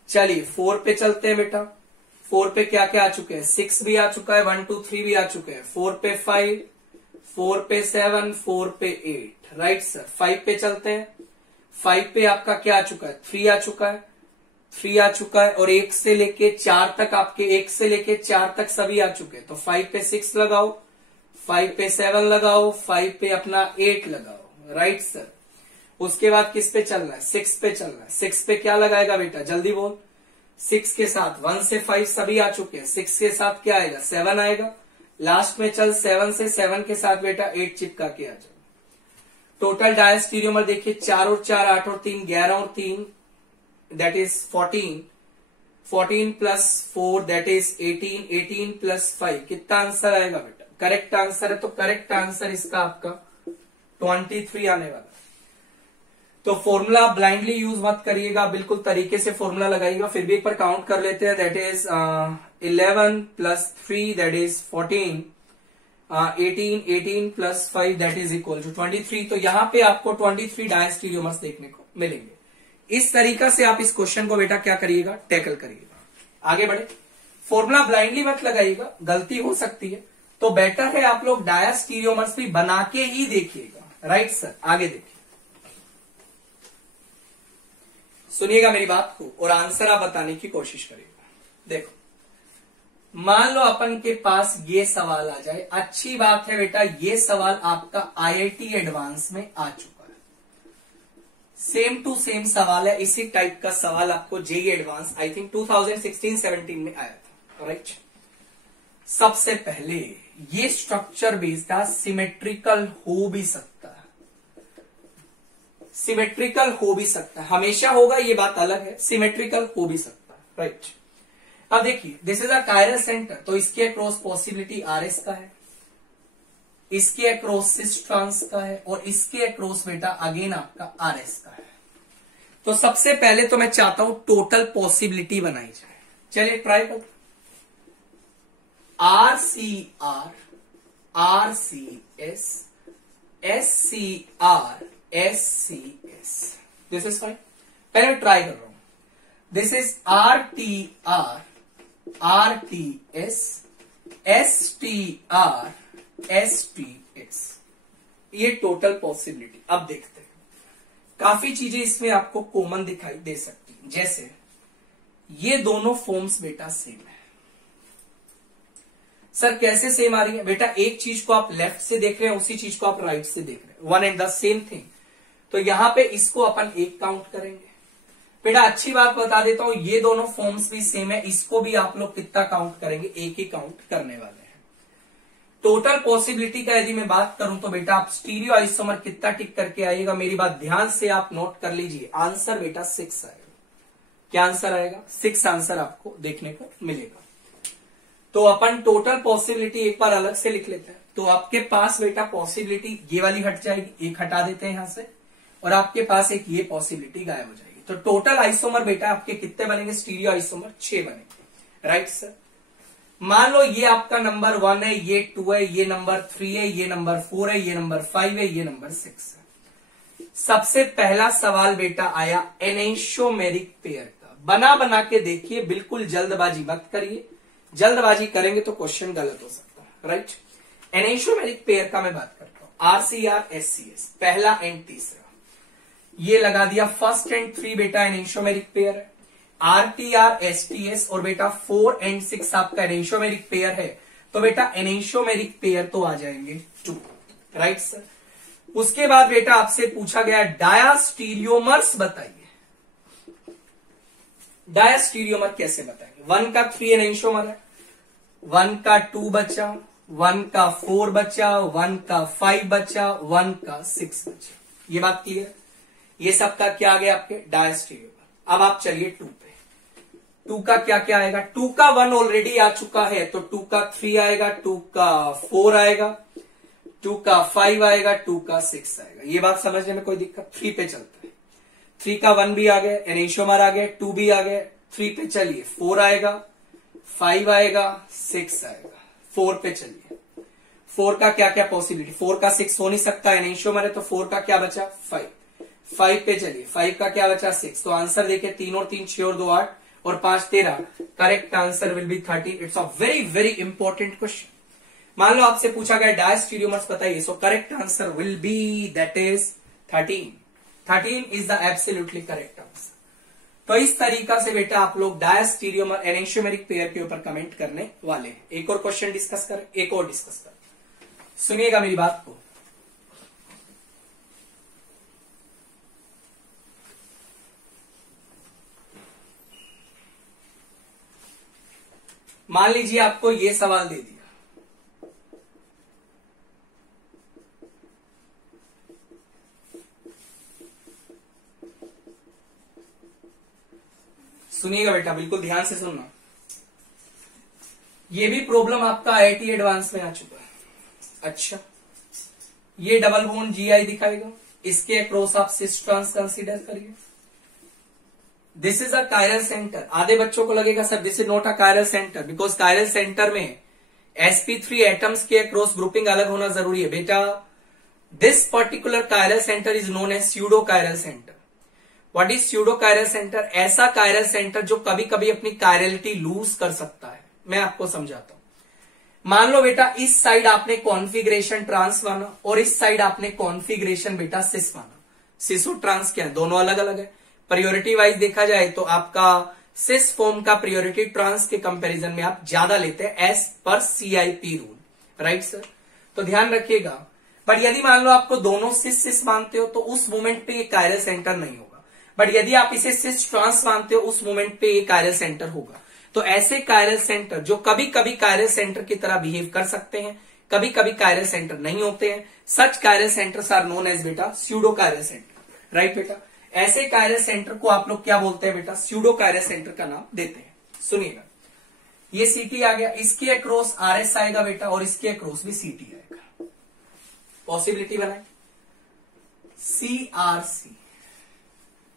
चलिए 4 पे चलते हैं बेटा। 4 पे क्या क्या आ चुके हैं, 6 भी आ चुका है, 1 2 3 भी आ चुके हैं, 4 पे 5, 4 पे 7, 4 पे 8। राइट सर, 5 पे चलते हैं। 5 पे आपका क्या आ चुका है, 3 आ चुका है, 3 आ चुका है, और 1 से लेके 4 तक आपके 1 से लेके 4 तक सभी आ चुके हैं, तो 5 पे 6 लगाओ, 5 पे 7 लगाओ, 5 पे अपना 8 लगाओ। राइट सर, उसके बाद किस पे चलना है, 6 पे चलना है। 6 पे क्या लगाएगा बेटा, जल्दी बोल। 6 के साथ 1 से 5 सभी आ चुके हैं, 6 के साथ क्या आएगा, 7 आएगा। लास्ट में चल 7 से 7 के साथ बेटा 8 चिपका के आ जाओ। टोटल डायस्टीरियोमर देखिए, 4 और 4 8 और 3 11 और 3 that is 14, 14 plus 4 that is 18, 18 plus 5 कितना आंसर आएगा बेटा, करेक्ट आंसर है, तो करेक्ट आंसर इसका आपका 23 आने वाला है। तो फॉर्मूला ब्लाइंडली यूज मत करिएगा, बिल्कुल तरीके से फॉर्मूला लगाइएगा। फिर भी एक बार काउंट कर लेते हैं, that is 11 plus 3 that is 14, 18, 18 plus 5 that is equal to 23। तो यहां पे आपको 23 डायस्टीरियोमर्स देखने को मिलेंगे। इस तरीका से आप इस क्वेश्चन को बेटा क्या करिएगा, टैकल करिएगा। आगे बढ़े, फॉर्मूला ब्लाइंडली मत लगाइएगा, गलती हो सकती है, तो बेटर है आप लोग डायस्टीरियोमर्स भी बना के ही देखिएगा। राइट सर, आगे देखिए, सुनिएगा मेरी बात को और आंसर आप बताने की कोशिश करिएगा। देखो, मान लो अपन के पास ये सवाल आ जाए, अच्छी बात है बेटा, ये सवाल आपका IIT एडवांस में आ चुका है, सेम टू सेम सवाल है। इसी टाइप का सवाल आपको JEE एडवांस आई थिंक 2016-17 में आया था। राइट, सबसे पहले ये स्ट्रक्चर बेस्ड था, सिमेट्रिकल हो भी सकता है, सिमेट्रिकल हो भी सकता है, हमेशा होगा ये बात अलग है, सिमेट्रिकल हो भी सकता है। राइट, अब देखिए, this is a chiral centre, तो इसके अक्रॉस पॉसिबिलिटी RS का है, इसके अक्रॉस सिस ट्रांस का है, और इसके अक्रॉस बेटा अगेन आपका RS का है। तो सबसे पहले तो मैं चाहता हूं टोटल पॉसिबिलिटी बनाई जाए। चलिए ट्राई करते, RCR, RCS, SCR, SCS, this is fine. पहले मैं ट्राई कर रहा हूं, this is RTR, RTS, STR, STS, ये टोटल पॉसिबिलिटी। अब देखते हैं, काफी चीजें इसमें आपको कॉमन दिखाई दे सकती हैं, जैसे ये दोनों फॉर्म्स बेटा सेम है। सर कैसे सेम आ रही है बेटा, एक चीज को आप लेफ्ट से देख रहे हैं, उसी चीज को आप राइट से देख रहे हैं, one and the same thing. तो यहां पे इसको अपन एक काउंट करेंगे बेटा। अच्छी बात बता देता हूं, ये दोनों फॉर्म्स भी सेम है, इसको भी आप लोग कितना काउंट करेंगे, एक ही काउंट करने वाले हैं। टोटल पॉसिबिलिटी का यदि मैं बात करूं तो बेटा आप स्टीरियो आइसोमर कितना टिक करके आइएगा, मेरी बात ध्यान से आप नोट कर लीजिए। आंसर बेटा 6 आएगा। क्या आंसर आएगा, 6 आंसर आपको देखने को मिलेगा। तो अपन टोटल पॉसिबिलिटी एक बार अलग से लिख लेते हैं। तो आपके पास बेटा पॉसिबिलिटी ये वाली हट जाएगी, एक हटा देते हैं यहां से, और आपके पास एक ये पॉसिबिलिटी गायब हो जाएगी। तो टोटल आइसोमर बेटा आपके कितने बनेंगे, स्टीरियो आइसोमर 6 बनेंगे, राइट सर। मान लो ये आपका नंबर 1 है, ये 2 है, ये नंबर 3 है, ये नंबर 4 है, ये नंबर 5 है, ये नंबर 6 है। सबसे पहला सवाल बेटा आया एनेंशियोमेरिक पेयर का। बना बना के देखिए, बिल्कुल जल्दबाजी मत करिए, जल्दबाजी करेंगे तो क्वेश्चन गलत हो सकता है, राइट। एनेंशियोमेरिक पेयर का मैं बात करता हूं, RCR SCS पहला एंड तीसरा, ये लगा दिया फर्स्ट एंड 3 बेटा एनेंशियोमेरिक पेयर है। RTR STS और बेटा 4 एंड 6 आपका एनेंशियोमेरिक पेयर है, तो बेटा एनेंशियोमेरिक पेयर तो आ जाएंगे 2, राइट सर। उसके बाद बेटा आपसे पूछा गया डायास्टीरियोमर्स बताइए, डायास्टीरियोमर कैसे बताएंगे। 1 का 3 एनेंशियोमर है, 1 का 2 बचा, 1 का 4 बचा, 1 का 5 बचा, 1 का 6 बचा, ये बात क्लियर। ये सबका क्या आ गया आपके डायास्टीरियोमर। अब आप चलिए 2 पे, 2 का क्या क्या आएगा, 2 का 1 ऑलरेडी आ चुका है, तो 2 का 3 आएगा, 2 का 4 आएगा, 2 का 5 आएगा, 2 का 6 आएगा। ये बात समझने में कोई दिक्कत। 3 पे चलता है, 3 का 1 भी आ गया, एनेंशियोमर आ गया, 2 भी आ गया। 3 पे चलिए 4 आएगा, 5 आएगा, 6 आएगा। 4 पे चलिए, 4 का क्या क्या पॉसिबिलिटी, 4 का 6 हो नहीं सकता, एनेंशियोमर है, तो 4 का क्या बचा 5। 5 पे चलिए, 5 का क्या बचा 6। तो आंसर देखिए 3 और 3 6 और 2 8 और 5 13। Correct answer will be 13। It's a very very important question. मान लो आपसे पूछा गया डायस्टीरियोमर्स बताइए, so correct answer will be that is 13। 13 is the absolutely correct answer. तो इस तरीका से बेटा आप लोग डायस्टीरियोमर एनेंशियोमेरिक पेयर के ऊपर कमेंट करने वाले हैं। एक और क्वेश्चन डिस्कस करें, एक और डिस्कस करें, सुनिएगा मेरी बात को। मान लीजिए आपको ये सवाल दे दिया, सुनिएगा बेटा, बिल्कुल ध्यान से सुनना। ये भी प्रॉब्लम आपका IIT एडवांस में आ चुका है। अच्छा, ये डबल बोन GI दिखाएगा, इसके अक्रॉस आप सिस ट्रांस कंसीडर करिए। This is a chiral centre. आधे बच्चों को लगेगा sir this is not a chiral centre, because chiral centre में sp3 एटम्स के अक्रॉस ग्रुपिंग अलग होना जरूरी है। बेटा this particular chiral centre is known as pseudo chiral centre. What is pseudo chiral centre? ऐसा कायरल सेंटर जो कभी कभी अपनी कायरलिटी लूज कर सकता है। मैं आपको समझाता हूं। मान लो बेटा इस साइड आपने कॉन्फिगरेशन ट्रांस माना और इस साइड आपने कॉन्फिगरेशन बेटा सिस माना। सिस और ट्रांस क्या है? दोनों अलग अलग है। प्रायोरिटी वाइज देखा जाए तो आपका सिस फॉर्म का प्रायोरिटी ट्रांस के कंपैरिजन में आप ज्यादा लेते हैं as per CIP rule, right sir? तो ध्यान रखिएगा। पर यदि मान लो आपको दोनों सिस सिस मानते हो तो उस मोमेंट पे ये कायरल सेंटर नहीं होगा। बट यदि आप इसे सिस ट्रांस मानते हो उस मोमेंट पे ये कायरल सेंटर होगा। तो ऐसे कायरल सेंटर जो कभी कभी कायरल सेंटर की तरह बिहेव कर सकते हैं, कभी कभी कायरल सेंटर नहीं होते हैं, such chiral centres are known as बेटा स्यूडो कायरल सेंटर, राइट बेटा? ऐसे कायरल सेंटर को आप लोग क्या बोलते हैं बेटा? स्यूडो कायरल सेंटर का नाम देते हैं। सुनिएगा, ये CT आ गया, इसके अक्रॉस RS आएगा बेटा और इसके अक्रॉस भी CT आएगा। पॉसिबिलिटी बनाए CRC,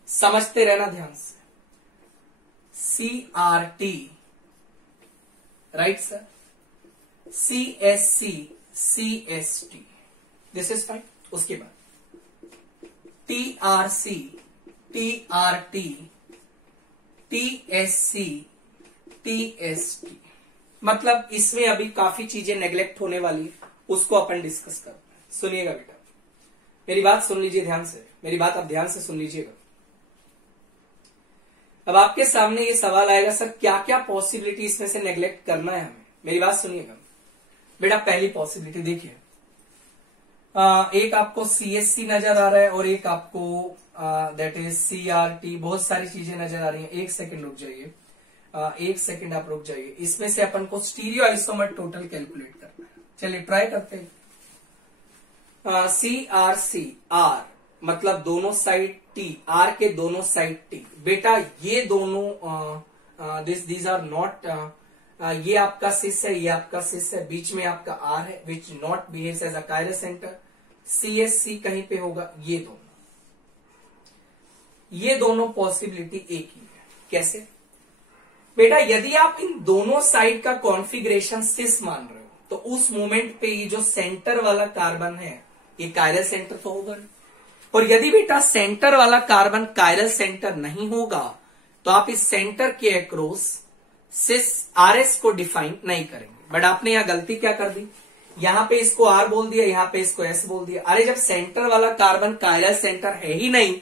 समझते रहना ध्यान से। CRT, right sir? CSC, CST, this is fine. उसके बाद TRC, TRT, TSC, TST। मतलब इसमें अभी काफी चीजें नेग्लेक्ट होने वाली है, उसको अपन डिस्कस करते हैं। सुनिएगा बेटा, मेरी बात सुन लीजिए ध्यान से, मेरी बात आप ध्यान से सुन लीजिएगा। अब आपके सामने ये सवाल आएगा, सर क्या क्या पॉसिबिलिटी इसमें से नेग्लेक्ट करना है हमें? मेरी बात सुनिएगा बेटा। पहली पॉसिबिलिटी देखिए, एक आपको CSC नजर आ रहा है और एक आपको दैट इज CRT, बहुत सारी चीजें नजर आ रही हैं। एक सेकंड रुक जाइए, एक सेकंड आप रुक जाइए। इसमें से अपन को स्टीरियो आइसोमर टोटल कैलकुलेट करना है। चलिए ट्राई करते हैं। CRC, R मतलब दोनों साइड T, R के दोनों साइड T। बेटा ये दोनों दीज आर नॉट, ये आपका सिस है, ये आपका सिस है, बीच में आपका R है which not behaves as a chiral centre. CSC कहीं पे होगा, ये दोनों, ये दोनों पॉसिबिलिटी एक ही है। कैसे बेटा, यदि आप इन दोनों साइड का कॉन्फ़िगरेशन सिस मान रहे हो तो उस मोमेंट पे ये जो सेंटर वाला कार्बन है ये कायरल सेंटर तो होगा नहीं। और यदि बेटा सेंटर वाला कार्बन कायरल सेंटर नहीं होगा तो आप इस सेंटर के अक्रॉस सिस आरएस को डिफाइन नहीं करेंगे। बट आपने यहां गलती क्या कर दी, यहां पे इसको आर बोल दिया, यहां पे इसको एस बोल दिया। अरे जब सेंटर वाला कार्बन कायरल सेंटर है ही नहीं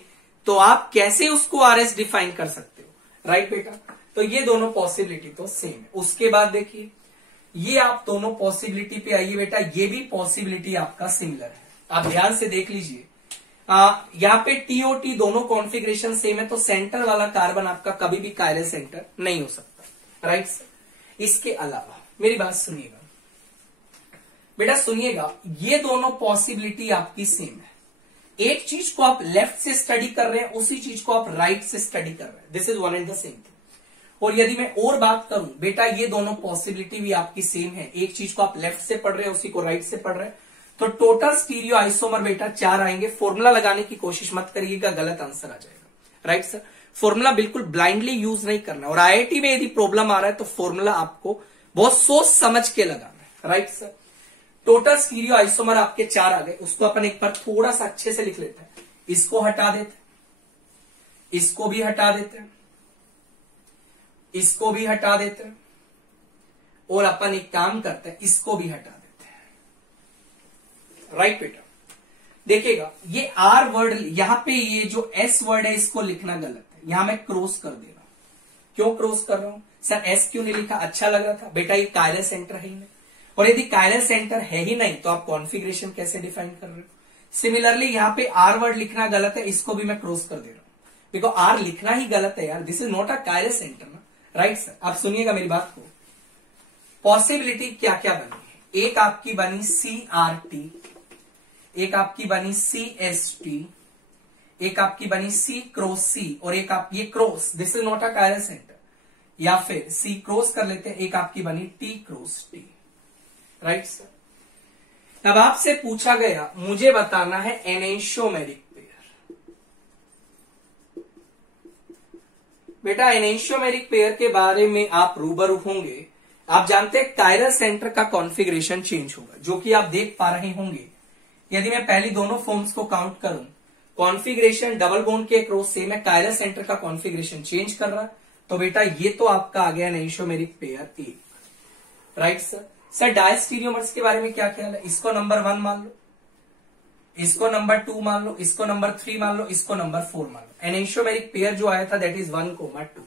तो आप कैसे उसको आरएस डिफाइन कर सकते हो, राइट बेटा। तो ये दोनों पॉसिबिलिटी तो सेम है। उसके बाद देखिए ये आप दोनों पॉसिबिलिटी पे आइए बेटा, ये भी पॉसिबिलिटी आपका सिमिलर है। आप ध्यान से देख लीजिए, यहाँ पे टीओटी दोनों कॉन्फ़िगरेशन सेम है तो सेंटर वाला कार्बन आपका कभी भी कायरल सेंटर नहीं हो सकता, राइट सर। इसके अलावा मेरी बात सुनिएगा बेटा, सुनिएगा, ये दोनों पॉसिबिलिटी आपकी सेम है। एक चीज को आप लेफ्ट से स्टडी कर रहे हैं, उसी चीज को आप राइट से स्टडी कर रहे हैं, this is one and the same thing. और यदि मैं और बात करूं बेटा, ये दोनों पॉसिबिलिटी भी आपकी सेम है। एक चीज को आप लेफ्ट से पढ़ रहे हैं, उसी को राइट से पढ़ रहे हैं, तो टोटल स्टीरियो आइसोमर बेटा 4 आएंगे। फॉर्मूला लगाने की कोशिश मत करिएगा, गलत आंसर आ जाएगा, राइट सर। फॉर्मूला बिल्कुल ब्लाइंडली यूज नहीं करना। और आईआईटी में यदि प्रॉब्लम आ रहा है तो फॉर्मूला आपको बहुत सोच समझ के लगाना है, right sir. Total stereo isomer आपके 4 आ गए, उसको अपन एक बार थोड़ा सा अच्छे से लिख लेते हैं। इसको हटा देते हैं, इसको भी हटा देते हैं, इसको भी हटा देते हैं, और अपन एक काम करते हैं, इसको भी हटा देते हैं, राइट बेटा। देखिएगा ये आर वर्ड, यहां पे ये जो एस वर्ड है इसको लिखना गलत है, यहां मैं क्रॉस कर दे रहा हूं। क्यों क्रॉस कर रहा हूं सर, एस क्यों नहीं लिखा, अच्छा लग रहा था बेटा, ये कायरल सेंटर है ही नहीं। और यदि कायरल सेंटर है ही नहीं तो आप कॉन्फ़िगरेशन कैसे डिफाइन कर रहे हो। सिमिलरली यहां पे आर वर्ड लिखना गलत है, इसको भी मैं क्रॉस कर दे रहा हूं, बिकॉज आर लिखना ही गलत है यार, this is not a chiral centre ना, राइट सर। आप सुनिएगा मेरी बात को, पॉसिबिलिटी क्या क्या बनी है। एक आपकी बनी CRT, एक आपकी बनी CST, एक आपकी बनी C क्रॉस C, और एक आप ये cross, this is not a chiral centre, या फिर C क्रॉस कर लेते हैं, एक आपकी बनी T cross T, right sir. अब आपसे पूछा गया मुझे बताना है एनेंशियोमेरिक पेयर। बेटा एनेंशियोमेरिक पेयर के बारे में आप रूबरू होंगे। आप जानते हैं कायरल सेंटर का कॉन्फ़िगरेशन चेंज होगा, जो कि आप देख पा रहे होंगे। यदि मैं पहली दोनों फॉर्म्स को काउंट करूं, कॉन्फ़िगरेशन डबल बॉन्ड के अक्रॉस से मैं कायरल सेंटर का कॉन्फ़िगरेशन चेंज कर रहा, तो बेटा ये तो आपका आ गया enantiomeric pair 1, right sir. Sir diastereomers के बारे में क्या ख्याल है, इसको नंबर 1 मान लो, इसको नंबर 2 मान लो, इसको नंबर 3 मान लो, इसको नंबर 4 मान लो। एनेंशियोमेरिक पेयर जो आया था दैट इज 1,2।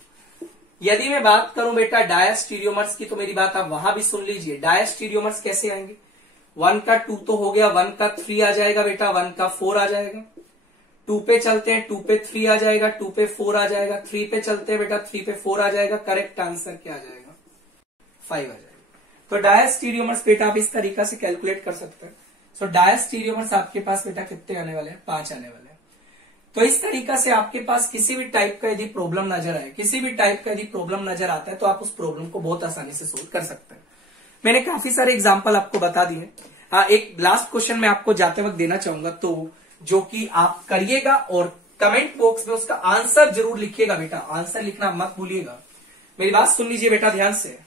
यदि मैं बात करूं बेटा डायस्टीरियोमर्स की, तो मेरी बात आप वहां भी सुन लीजिए। डायस्टीरियोमर्स कैसे आएंगे, 1 का 2 तो हो गया, 1 का 3 आ जाएगा बेटा, 1 का 4 आ जाएगा, 2 पे चलते हैं, 2 पे 3 आ जाएगा, 2 पे 4 आ जाएगा, 3 पे चलते हैं बेटा, 3 पे 4 आ जाएगा। करेक्ट आंसर क्या आ जाएगा, 5 आ जाएगा। तो डायस्टीरियोमर्स बेटा आप इस तरीका से कैलकुलेट कर सकते हैं। सो डायस्टीरियोमर्स आपके पास बेटा कितने आने वाले हैं, 5 आने वाले हैं। तो इस तरीका से आपके पास किसी भी टाइप का यदि प्रॉब्लम नजर आए, किसी भी टाइप का यदि प्रॉब्लम नजर आता है, तो आप उस प्रॉब्लम को बहुत आसानी से सोल्व कर सकते हैं। मैंने काफी सारे एग्जाम्पल आपको बता दिए। हाँ, एक लास्ट क्वेश्चन मैं आपको जाते वक्त देना चाहूंगा, तो जो कि आप करिएगा और कमेंट बॉक्स में उसका आंसर जरूर लिखिएगा बेटा, आंसर लिखना मत भूलिएगा। मेरी बात सुन लीजिए बेटा ध्यान से।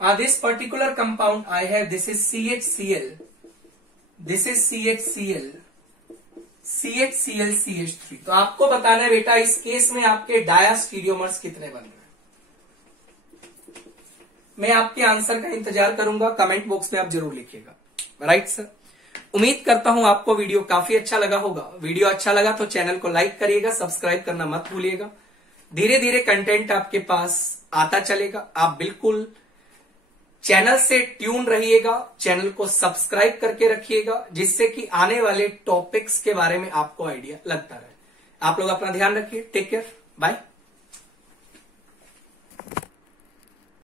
This particular compound I have, this is CHCl, this is CHCl, CHCl, CH3। तो आपको बताना है बेटा इस केस में आपके डायस्टीरियोमर्स कितने बन रहे हैं। मैं आपके आंसर का इंतजार करूंगा, कमेंट बॉक्स में आप जरूर लिखिएगा, राइट सर। उम्मीद करता हूं आपको वीडियो काफी अच्छा लगा होगा। वीडियो अच्छा लगा तो चैनल को लाइक करिएगा, सब्सक्राइब करना मत भूलिएगा। धीरे धीरे कंटेंट आपके पास आता चलेगा, आप बिल्कुल चैनल से ट्यून रहिएगा, चैनल को सब्सक्राइब करके रखिएगा, जिससे कि आने वाले टॉपिक्स के बारे में आपको आइडिया लगता रहे। आप लोग अपना ध्यान रखिए, टेक केयर, बाय।